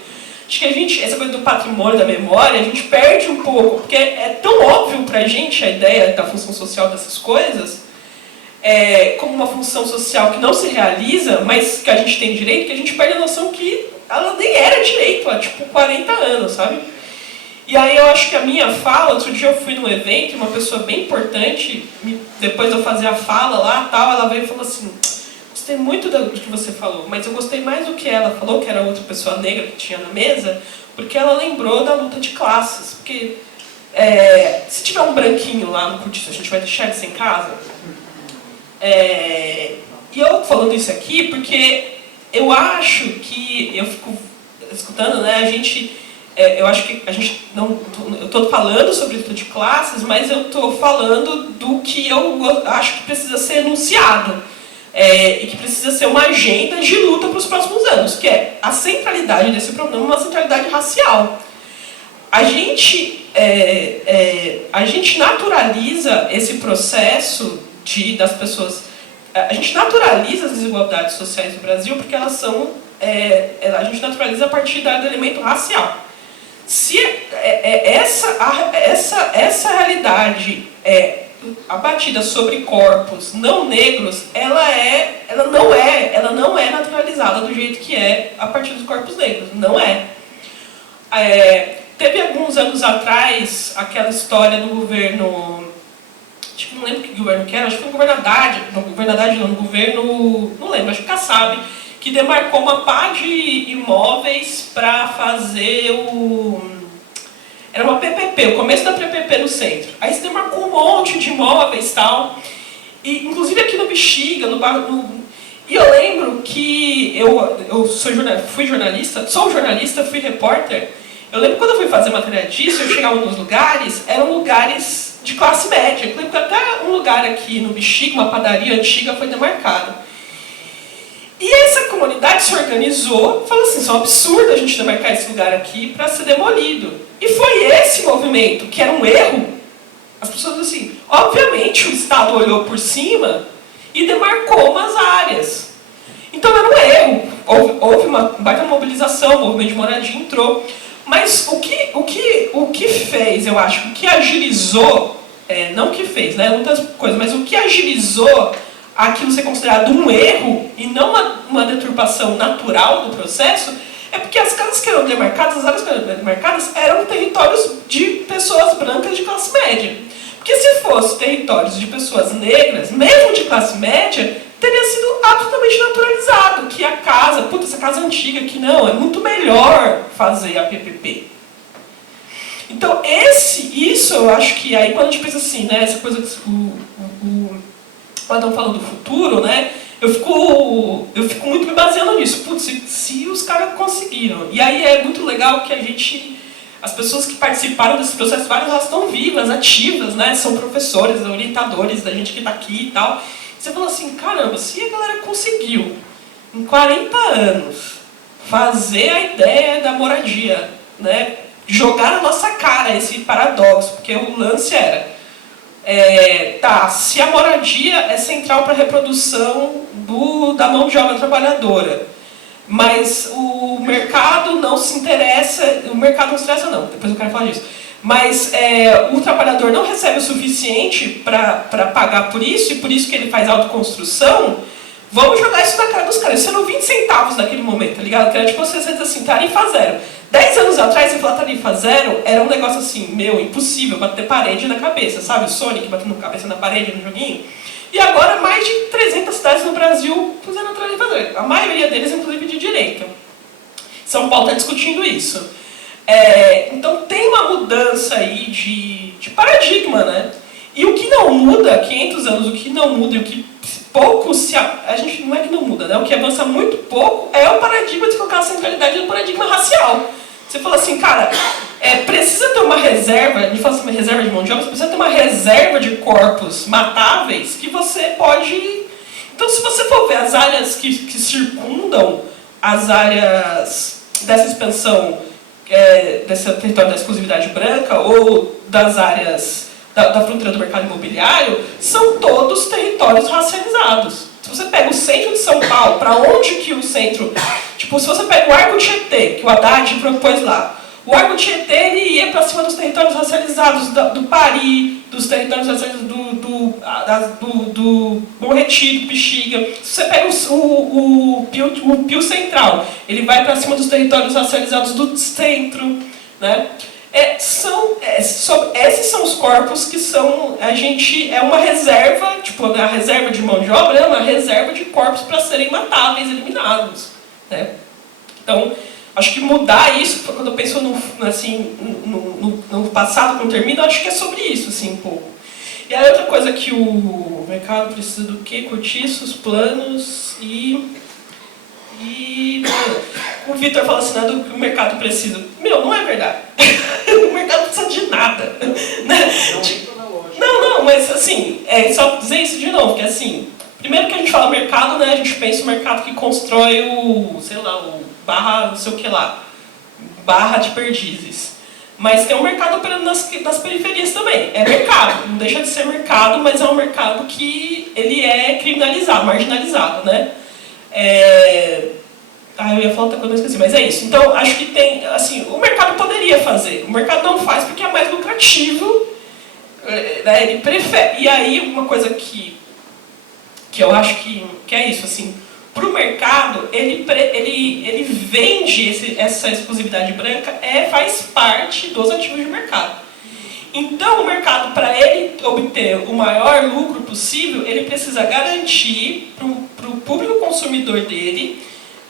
Acho que essa coisa do patrimônio, da memória, a gente perde um pouco, porque é tão óbvio pra gente a ideia da função social dessas coisas, como uma função social que não se realiza, mas que a gente tem direito, que a gente perde a noção que ela nem era direito há, tipo, 40 anos, sabe? E aí eu acho que a minha fala, outro dia eu fui num evento, uma pessoa bem importante, depois de eu fazer a fala lá, tal, ela veio e falou assim: gostei muito do que você falou, mas eu gostei mais do que ela falou, que era outra pessoa negra que tinha na mesa, porque ela lembrou da luta de classes. Porque se tiver um branquinho lá no curtiço, a gente vai deixar ele sem casa? E eu falando isso aqui porque eu acho que, eu fico escutando, né, eu acho que a gente não... Eu estou falando sobre luta de classes, mas eu estou falando do que eu acho que precisa ser enunciado. E que precisa ser uma agenda de luta para os próximos anos, que é a centralidade desse problema, uma centralidade racial. A gente naturaliza esse processo das pessoas... A gente naturaliza as desigualdades sociais no Brasil porque elas são... a gente naturaliza a partir do elemento racial. Se essa realidade abatida sobre corpos não negros, ela não é naturalizada do jeito que é a partir dos corpos negros. Não é. Teve alguns anos atrás aquela história do governo, acho que não lembro que governo que era, acho que foi o governo Haddad, no governo, não lembro, acho que Kassab, que demarcou uma pá de imóveis para fazer era uma PPP, o começo da PPP no centro. Aí se demarcou um monte de imóveis e tal. E, inclusive aqui no Bexiga, e eu lembro que fui jornalista, fui repórter. Eu lembro quando eu fui fazer matéria disso, eu chegava nos lugares, eram lugares de classe média. Eu lembro que até um lugar aqui no Bexiga, uma padaria antiga, foi demarcado. E essa comunidade se organizou, falou assim: isso é um absurdo a gente demarcar esse lugar aqui para ser demolido. E foi esse movimento, que era um erro. As pessoas assim, obviamente o Estado olhou por cima e demarcou umas áreas. Então era um erro. Houve uma baita mobilização, o movimento de moradia entrou. Mas o que fez, eu acho, o que agilizou, não o que fez, né, muitas coisas, mas o que agilizou aquilo ser considerado um erro e não uma deturpação natural do processo, é porque as casas que eram demarcadas, as áreas que eram demarcadas, eram territórios de pessoas brancas de classe média. Porque se fossem territórios de pessoas negras, mesmo de classe média, teria sido absolutamente naturalizado, que a casa, puta, essa casa antiga aqui não, é muito melhor fazer a PPP. Então, isso eu acho que aí quando a gente pensa assim, né, essa coisa que o Adão falou do futuro, né, eu fico muito me baseando nisso. Putz, se os caras conseguiram. E aí é muito legal que as pessoas que participaram desse processo, várias elas estão vivas, ativas, né, são professores, orientadores da gente que está aqui e tal. Você fala assim, caramba, se a galera conseguiu, em 40 anos, fazer a ideia da moradia, né, jogar na nossa cara esse paradoxo, porque o lance era, se a moradia é central para a reprodução da mão de obra trabalhadora, mas o mercado não se interessa, depois eu quero falar disso, mas o trabalhador não recebe o suficiente para pagar por isso, e por isso que ele faz autoconstrução. Vamos jogar isso na cara dos caras. Isso eram 20 centavos naquele momento, tá ligado? Que era tipo você diz assim, tarifa zero. 10 anos atrás, você falar tarifa zero, era um negócio assim, impossível, bater parede na cabeça, sabe? O Sonic batendo cabeça na parede no joguinho. E agora, mais de 300 cidades no Brasil fizeram tarifa zero. A maioria deles, inclusive, de direita. São Paulo está discutindo isso. Então, tem uma mudança aí de paradigma, né? E o que não muda, 500 anos, o que não muda e o que pouco a gente não é que não muda, né? O que avança muito pouco é o paradigma de colocar a centralidade no paradigma racial. Você fala assim, cara, precisa ter uma reserva, a gente fala assim, uma reserva de mão de obra, você precisa ter uma reserva de corpos matáveis que você pode... Então, se você for ver as áreas que circundam as áreas dessa expansão, desse território da exclusividade branca ou das áreas da fronteira do mercado imobiliário, são todos territórios racializados. Se você pega o centro de São Paulo, para onde que o centro... Tipo, se você pega o Arco Tietê, que o Haddad propôs lá, o Arco Tietê ele ia para cima dos territórios racializados do Pari, dos territórios racializados do Bom Retiro, do Bexiga. Se você pega o Pio Central, ele vai para cima dos territórios racializados do centro, né? Esses são os corpos que são, é uma reserva, tipo, a reserva de mão de obra é uma reserva de corpos para serem matáveis, eliminados, né? Então, acho que mudar isso, quando eu penso no passado, quando termina, acho que é sobre isso, assim, um pouco. E a outra coisa que o mercado precisa do quê? Cortiços, planos e o Vitor fala assim, nada que o mercado precisa. Não é verdade. O mercado não precisa de nada. Né? Não, mas assim, só dizer isso de novo, que assim, primeiro que a gente fala mercado, né, a gente pensa o mercado que constrói o barra não sei o que lá, barra de perdizes. Mas tem um mercado operando nas periferias também. É mercado, não deixa de ser mercado, mas é um mercado que ele é criminalizado, marginalizado, né? Eu ia falar outra coisa, mas esqueci, mas é isso. Então, acho que tem, assim, o mercado poderia fazer. O mercado não faz porque é mais lucrativo, né, ele prefere. E aí, uma coisa que eu acho que é isso, assim, para o mercado, ele vende essa exclusividade branca, faz parte dos ativos de mercado. Então, o mercado, para ele obter o maior lucro possível, ele precisa garantir para o público consumidor dele,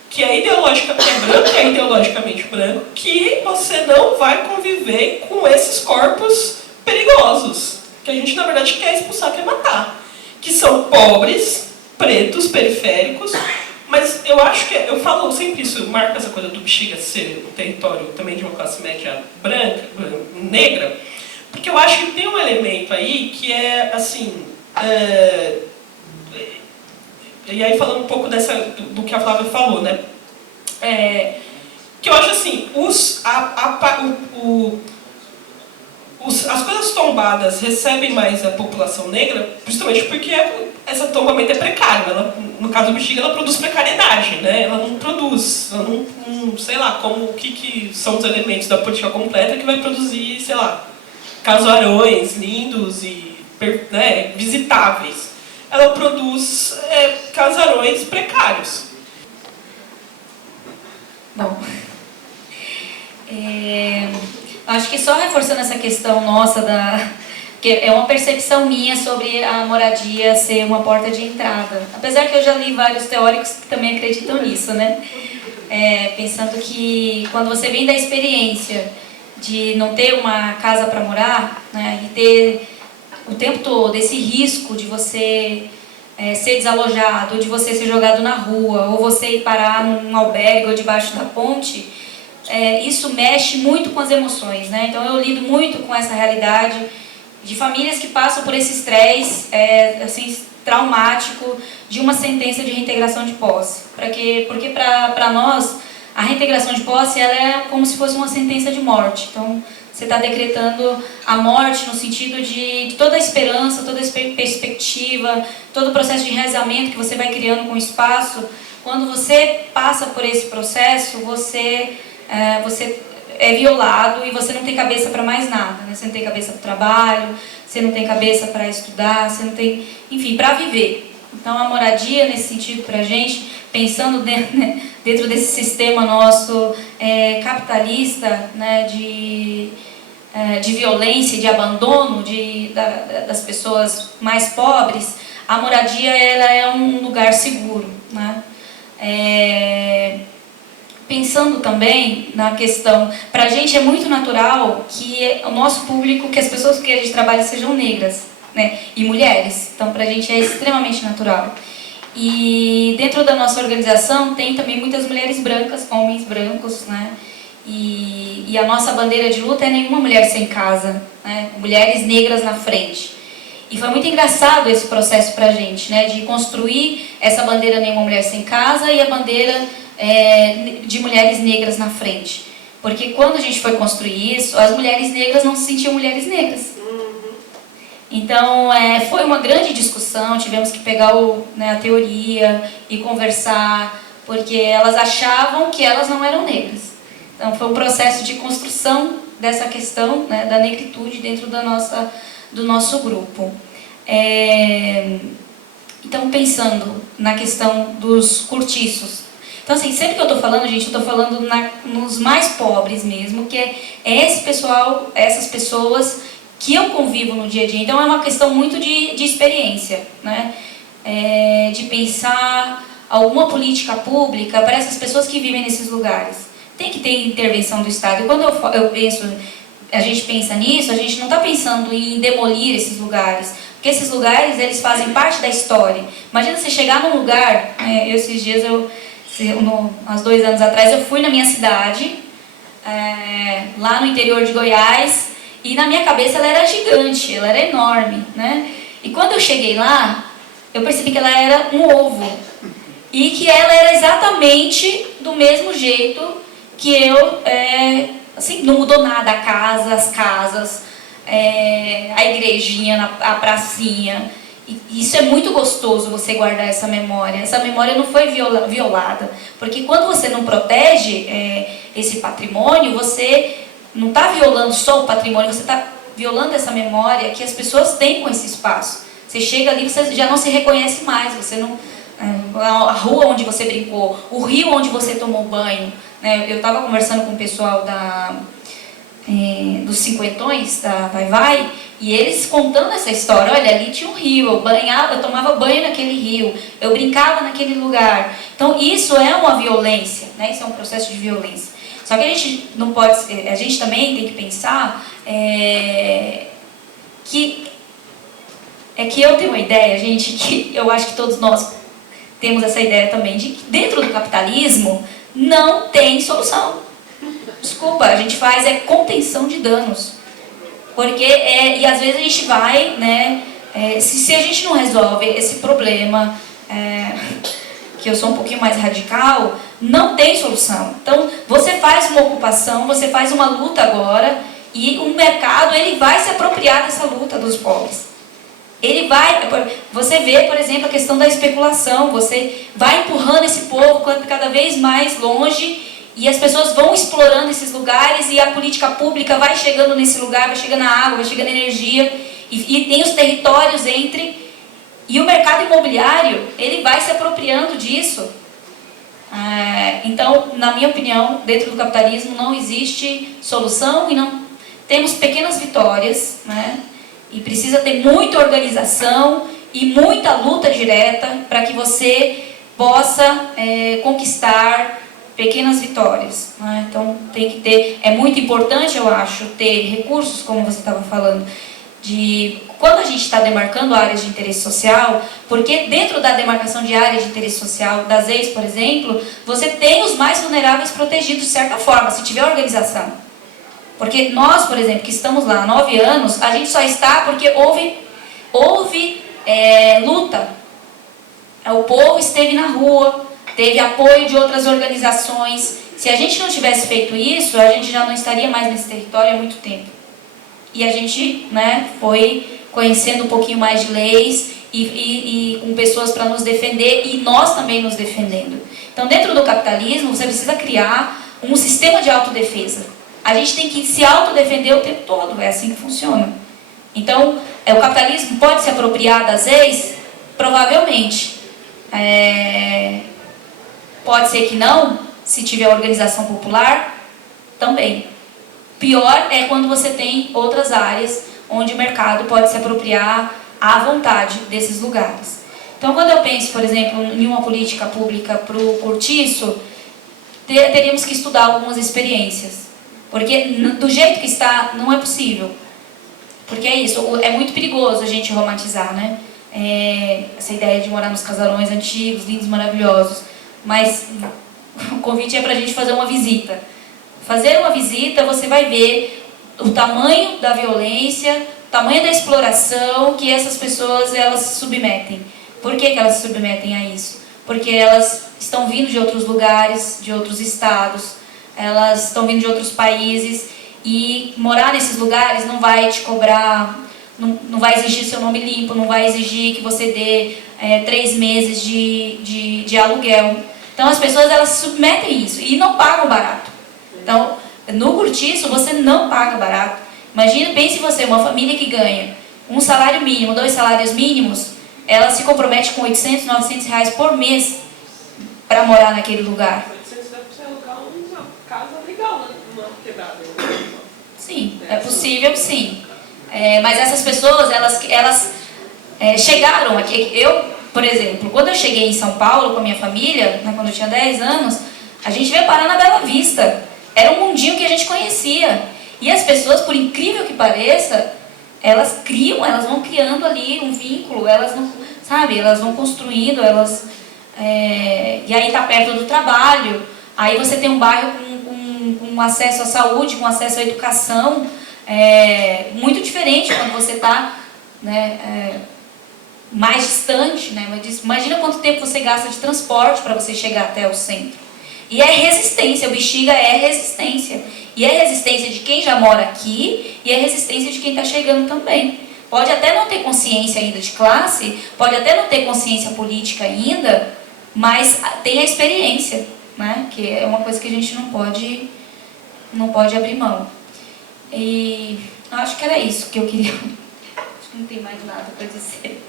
que é ideologicamente branco, que você não vai conviver com esses corpos perigosos, que a gente, na verdade, quer expulsar, quer matar, que são pobres, pretos, periféricos, mas eu acho que, eu falo sempre isso, eu marco essa coisa do Bexiga ser um território também de uma classe média branca, negra, porque eu acho que tem um elemento aí que é, assim, e aí falando um pouco do que a Flávia falou, né? Que eu acho assim, as coisas tombadas recebem mais a população negra justamente porque esse tombamento é precário. No caso do Bexiga, ela produz precariedade, né? Ela não produz, ela não sei lá, o que são os elementos da política completa que vai produzir, sei lá, casarões lindos e, né, visitáveis. Ela produz casarões precários. Bom, acho que só reforçando essa questão nossa Porque é uma percepção minha sobre a moradia ser uma porta de entrada. Apesar que eu já li vários teóricos que também acreditam nisso, né? Pensando que quando você vem da experiência de não ter uma casa para morar, né, e ter o tempo todo esse risco de você ser desalojado, ou de você ser jogado na rua, ou você ir parar num albergue ou debaixo da ponte, isso mexe muito com as emoções, né? Então eu lido muito com essa realidade de famílias que passam por esse estresse assim, traumático de uma sentença de reintegração de posse. Porque para nós, a reintegração de posse ela é como se fosse uma sentença de morte. Então, você está decretando a morte no sentido de toda a esperança, toda a perspectiva, todo o processo de enraizamento que você vai criando com o espaço. Quando você passa por esse processo, você é violado e você não tem cabeça para mais nada, né? Você não tem cabeça para o trabalho, você não tem cabeça para estudar, você não tem, enfim, para viver. Então a moradia nesse sentido para a gente, pensando dentro desse sistema nosso capitalista, né, de violência, de abandono das pessoas mais pobres, a moradia ela é um lugar seguro, né? Pensando também na questão, para a gente é muito natural que o nosso público, que as pessoas que a gente trabalha sejam negras, né, e mulheres. Então, para a gente é extremamente natural. E dentro da nossa organização tem também muitas mulheres brancas, homens brancos, né, e a nossa bandeira de luta é nenhuma mulher sem casa, né, mulheres negras na frente. E foi muito engraçado esse processo para a gente, né, de construir essa bandeira nenhuma mulher sem casa e a bandeira de mulheres negras na frente. Porque quando a gente foi construir isso, as mulheres negras não se sentiam mulheres negras. Então, foi uma grande discussão, tivemos que pegar a teoria e conversar, porque elas achavam que elas não eram negras. Então, foi um processo de construção dessa questão, né, da negritude dentro do nosso grupo. Então, pensando na questão dos cortiços. Então, assim, sempre que eu estou falando, gente, eu estou falando nos mais pobres mesmo, que é esse pessoal, essas pessoas que eu convivo no dia a dia. Então, é uma questão muito de experiência, né? De pensar alguma política pública para essas pessoas que vivem nesses lugares. Tem que ter intervenção do Estado. E quando a gente pensa nisso, a gente não está pensando em demolir esses lugares, porque esses lugares, eles fazem parte da história. Imagina você chegar num lugar, esses dias há 2 anos atrás, eu fui na minha cidade, lá no interior de Goiás, e na minha cabeça ela era gigante, ela era enorme, né? E quando eu cheguei lá, eu percebi que ela era um ovo, e que ela era exatamente do mesmo jeito que eu, assim, não mudou nada, a casa, as casas, a igrejinha, a pracinha. E isso é muito gostoso, você guardar essa memória. Essa memória não foi violada. Porque quando você não protege esse patrimônio, você não está violando só o patrimônio, você está violando essa memória que as pessoas têm com esse espaço. Você chega ali, você já não se reconhece mais, você não... a rua onde você brincou, o rio onde você tomou banho, né? Eu estava conversando com o pessoal dos cinquentões, da Vai Vai, e eles contando essa história. Olha, ali tinha um rio, eu tomava banho naquele rio, eu brincava naquele lugar. Então isso é uma violência, né? Isso é um processo de violência. Só que a gente não pode, a gente também tem que pensar que eu tenho uma ideia, gente, que eu acho que todos nós temos essa ideia também, de que dentro do capitalismo não tem solução. Desculpa, a gente faz contenção de danos. Porque, e às vezes a gente vai, né, se a gente não resolve esse problema, que eu sou um pouquinho mais radical, não tem solução. Então, você faz uma ocupação, você faz uma luta agora, e o mercado ele vai se apropriar dessa luta dos pobres. Você vê, por exemplo, a questão da especulação, você vai empurrando esse povo cada vez mais longe, e as pessoas vão explorando esses lugares, e a política pública vai chegando nesse lugar, vai chegando a água, vai chegando a energia, e tem os territórios e o mercado imobiliário, ele vai se apropriando disso. Então, na minha opinião, dentro do capitalismo não existe solução, e não temos pequenas vitórias, né? E precisa ter muita organização e muita luta direta para que você possa conquistar pequenas vitórias, né? Então tem que ter, é muito importante, eu acho, ter recursos, como você estava falando, de quando a gente está demarcando áreas de interesse social, porque dentro da demarcação de áreas de interesse social das EIs, por exemplo, você tem os mais vulneráveis protegidos de certa forma, se tiver organização. Porque nós, por exemplo, que estamos lá há 9 anos, a gente só está porque houve luta. O povo esteve na rua, teve apoio de outras organizações. Se a gente não tivesse feito isso, a gente já não estaria mais nesse território há muito tempo. E a gente, né, foi conhecendo um pouquinho mais de leis e com pessoas para nos defender e nós também nos defendendo. Então, dentro do capitalismo, você precisa criar um sistema de autodefesa. A gente tem que se autodefender o tempo todo, é assim que funciona. Então, o capitalismo pode se apropriar das leis? Provavelmente. Pode ser que não, se tiver organização popular, também. Pior é quando você tem outras áreas onde o mercado pode se apropriar à vontade desses lugares. Então, quando eu penso, por exemplo, em uma política pública para o cortiço, teríamos que estudar algumas experiências. Porque do jeito que está, não é possível. Porque é isso, é muito perigoso a gente romantizar, né? Essa ideia de morar nos casarões antigos, lindos, maravilhosos. Mas o convite é para a gente fazer uma visita. Fazer uma visita, você vai ver o tamanho da violência, o tamanho da exploração que essas pessoas elas se submetem. Por que elas se submetem a isso? Porque elas estão vindo de outros lugares, de outros estados, elas estão vindo de outros países e morar nesses lugares não vai te cobrar, não vai exigir seu nome limpo, não vai exigir que você dê 3 meses de aluguel. Então as pessoas elas se submetem a isso e não pagam barato. Então no cortiço você não paga barato. Imagina, pense você, uma família que ganha um salário mínimo, 2 salários mínimos, ela se compromete com 800, 900 reais por mês para morar naquele lugar. 800 deve ser alugar uma casa legal, né? Uma quebrada. Sim, é possível sim. Mas essas pessoas, elas chegaram aqui. Eu, por exemplo, quando eu cheguei em São Paulo com a minha família, né, quando eu tinha 10 anos, a gente veio parar na Bela Vista. Era um mundinho que a gente conhecia. E as pessoas, por incrível que pareça, elas vão criando ali um vínculo, elas não, sabe, elas vão construindo, e aí está perto do trabalho, aí você tem um bairro com acesso à saúde, com acesso à educação, muito diferente quando você está, né, mais distante, né? Imagina quanto tempo você gasta de transporte para você chegar até o centro. E é resistência, o Bexiga é resistência. E é resistência de quem já mora aqui e é resistência de quem está chegando também. Pode até não ter consciência ainda de classe, pode até não ter consciência política ainda, mas tem a experiência, né? Que é uma coisa que a gente não pode abrir mão. E acho que era isso que eu queria. Acho que não tem mais nada para dizer.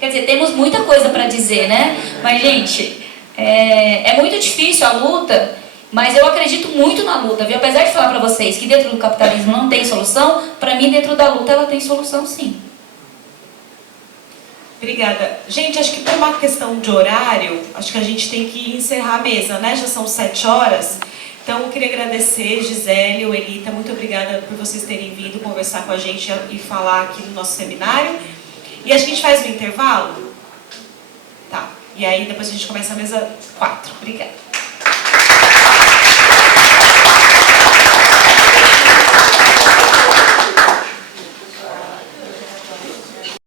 Quer dizer, temos muita coisa para dizer, né? Mas, gente, é muito difícil a luta, mas eu acredito muito na luta, viu? Apesar de falar para vocês que dentro do capitalismo não tem solução, para mim, dentro da luta, ela tem solução, sim. Obrigada. Gente, acho que por uma questão de horário, acho que a gente tem que encerrar a mesa, né? Já são 7 horas. Então, eu queria agradecer, Gisele, Elita, muito obrigada por vocês terem vindo conversar com a gente e falar aqui no nosso seminário. E a gente faz um intervalo? Tá. E aí, depois a gente começa a mesa 4. Obrigada.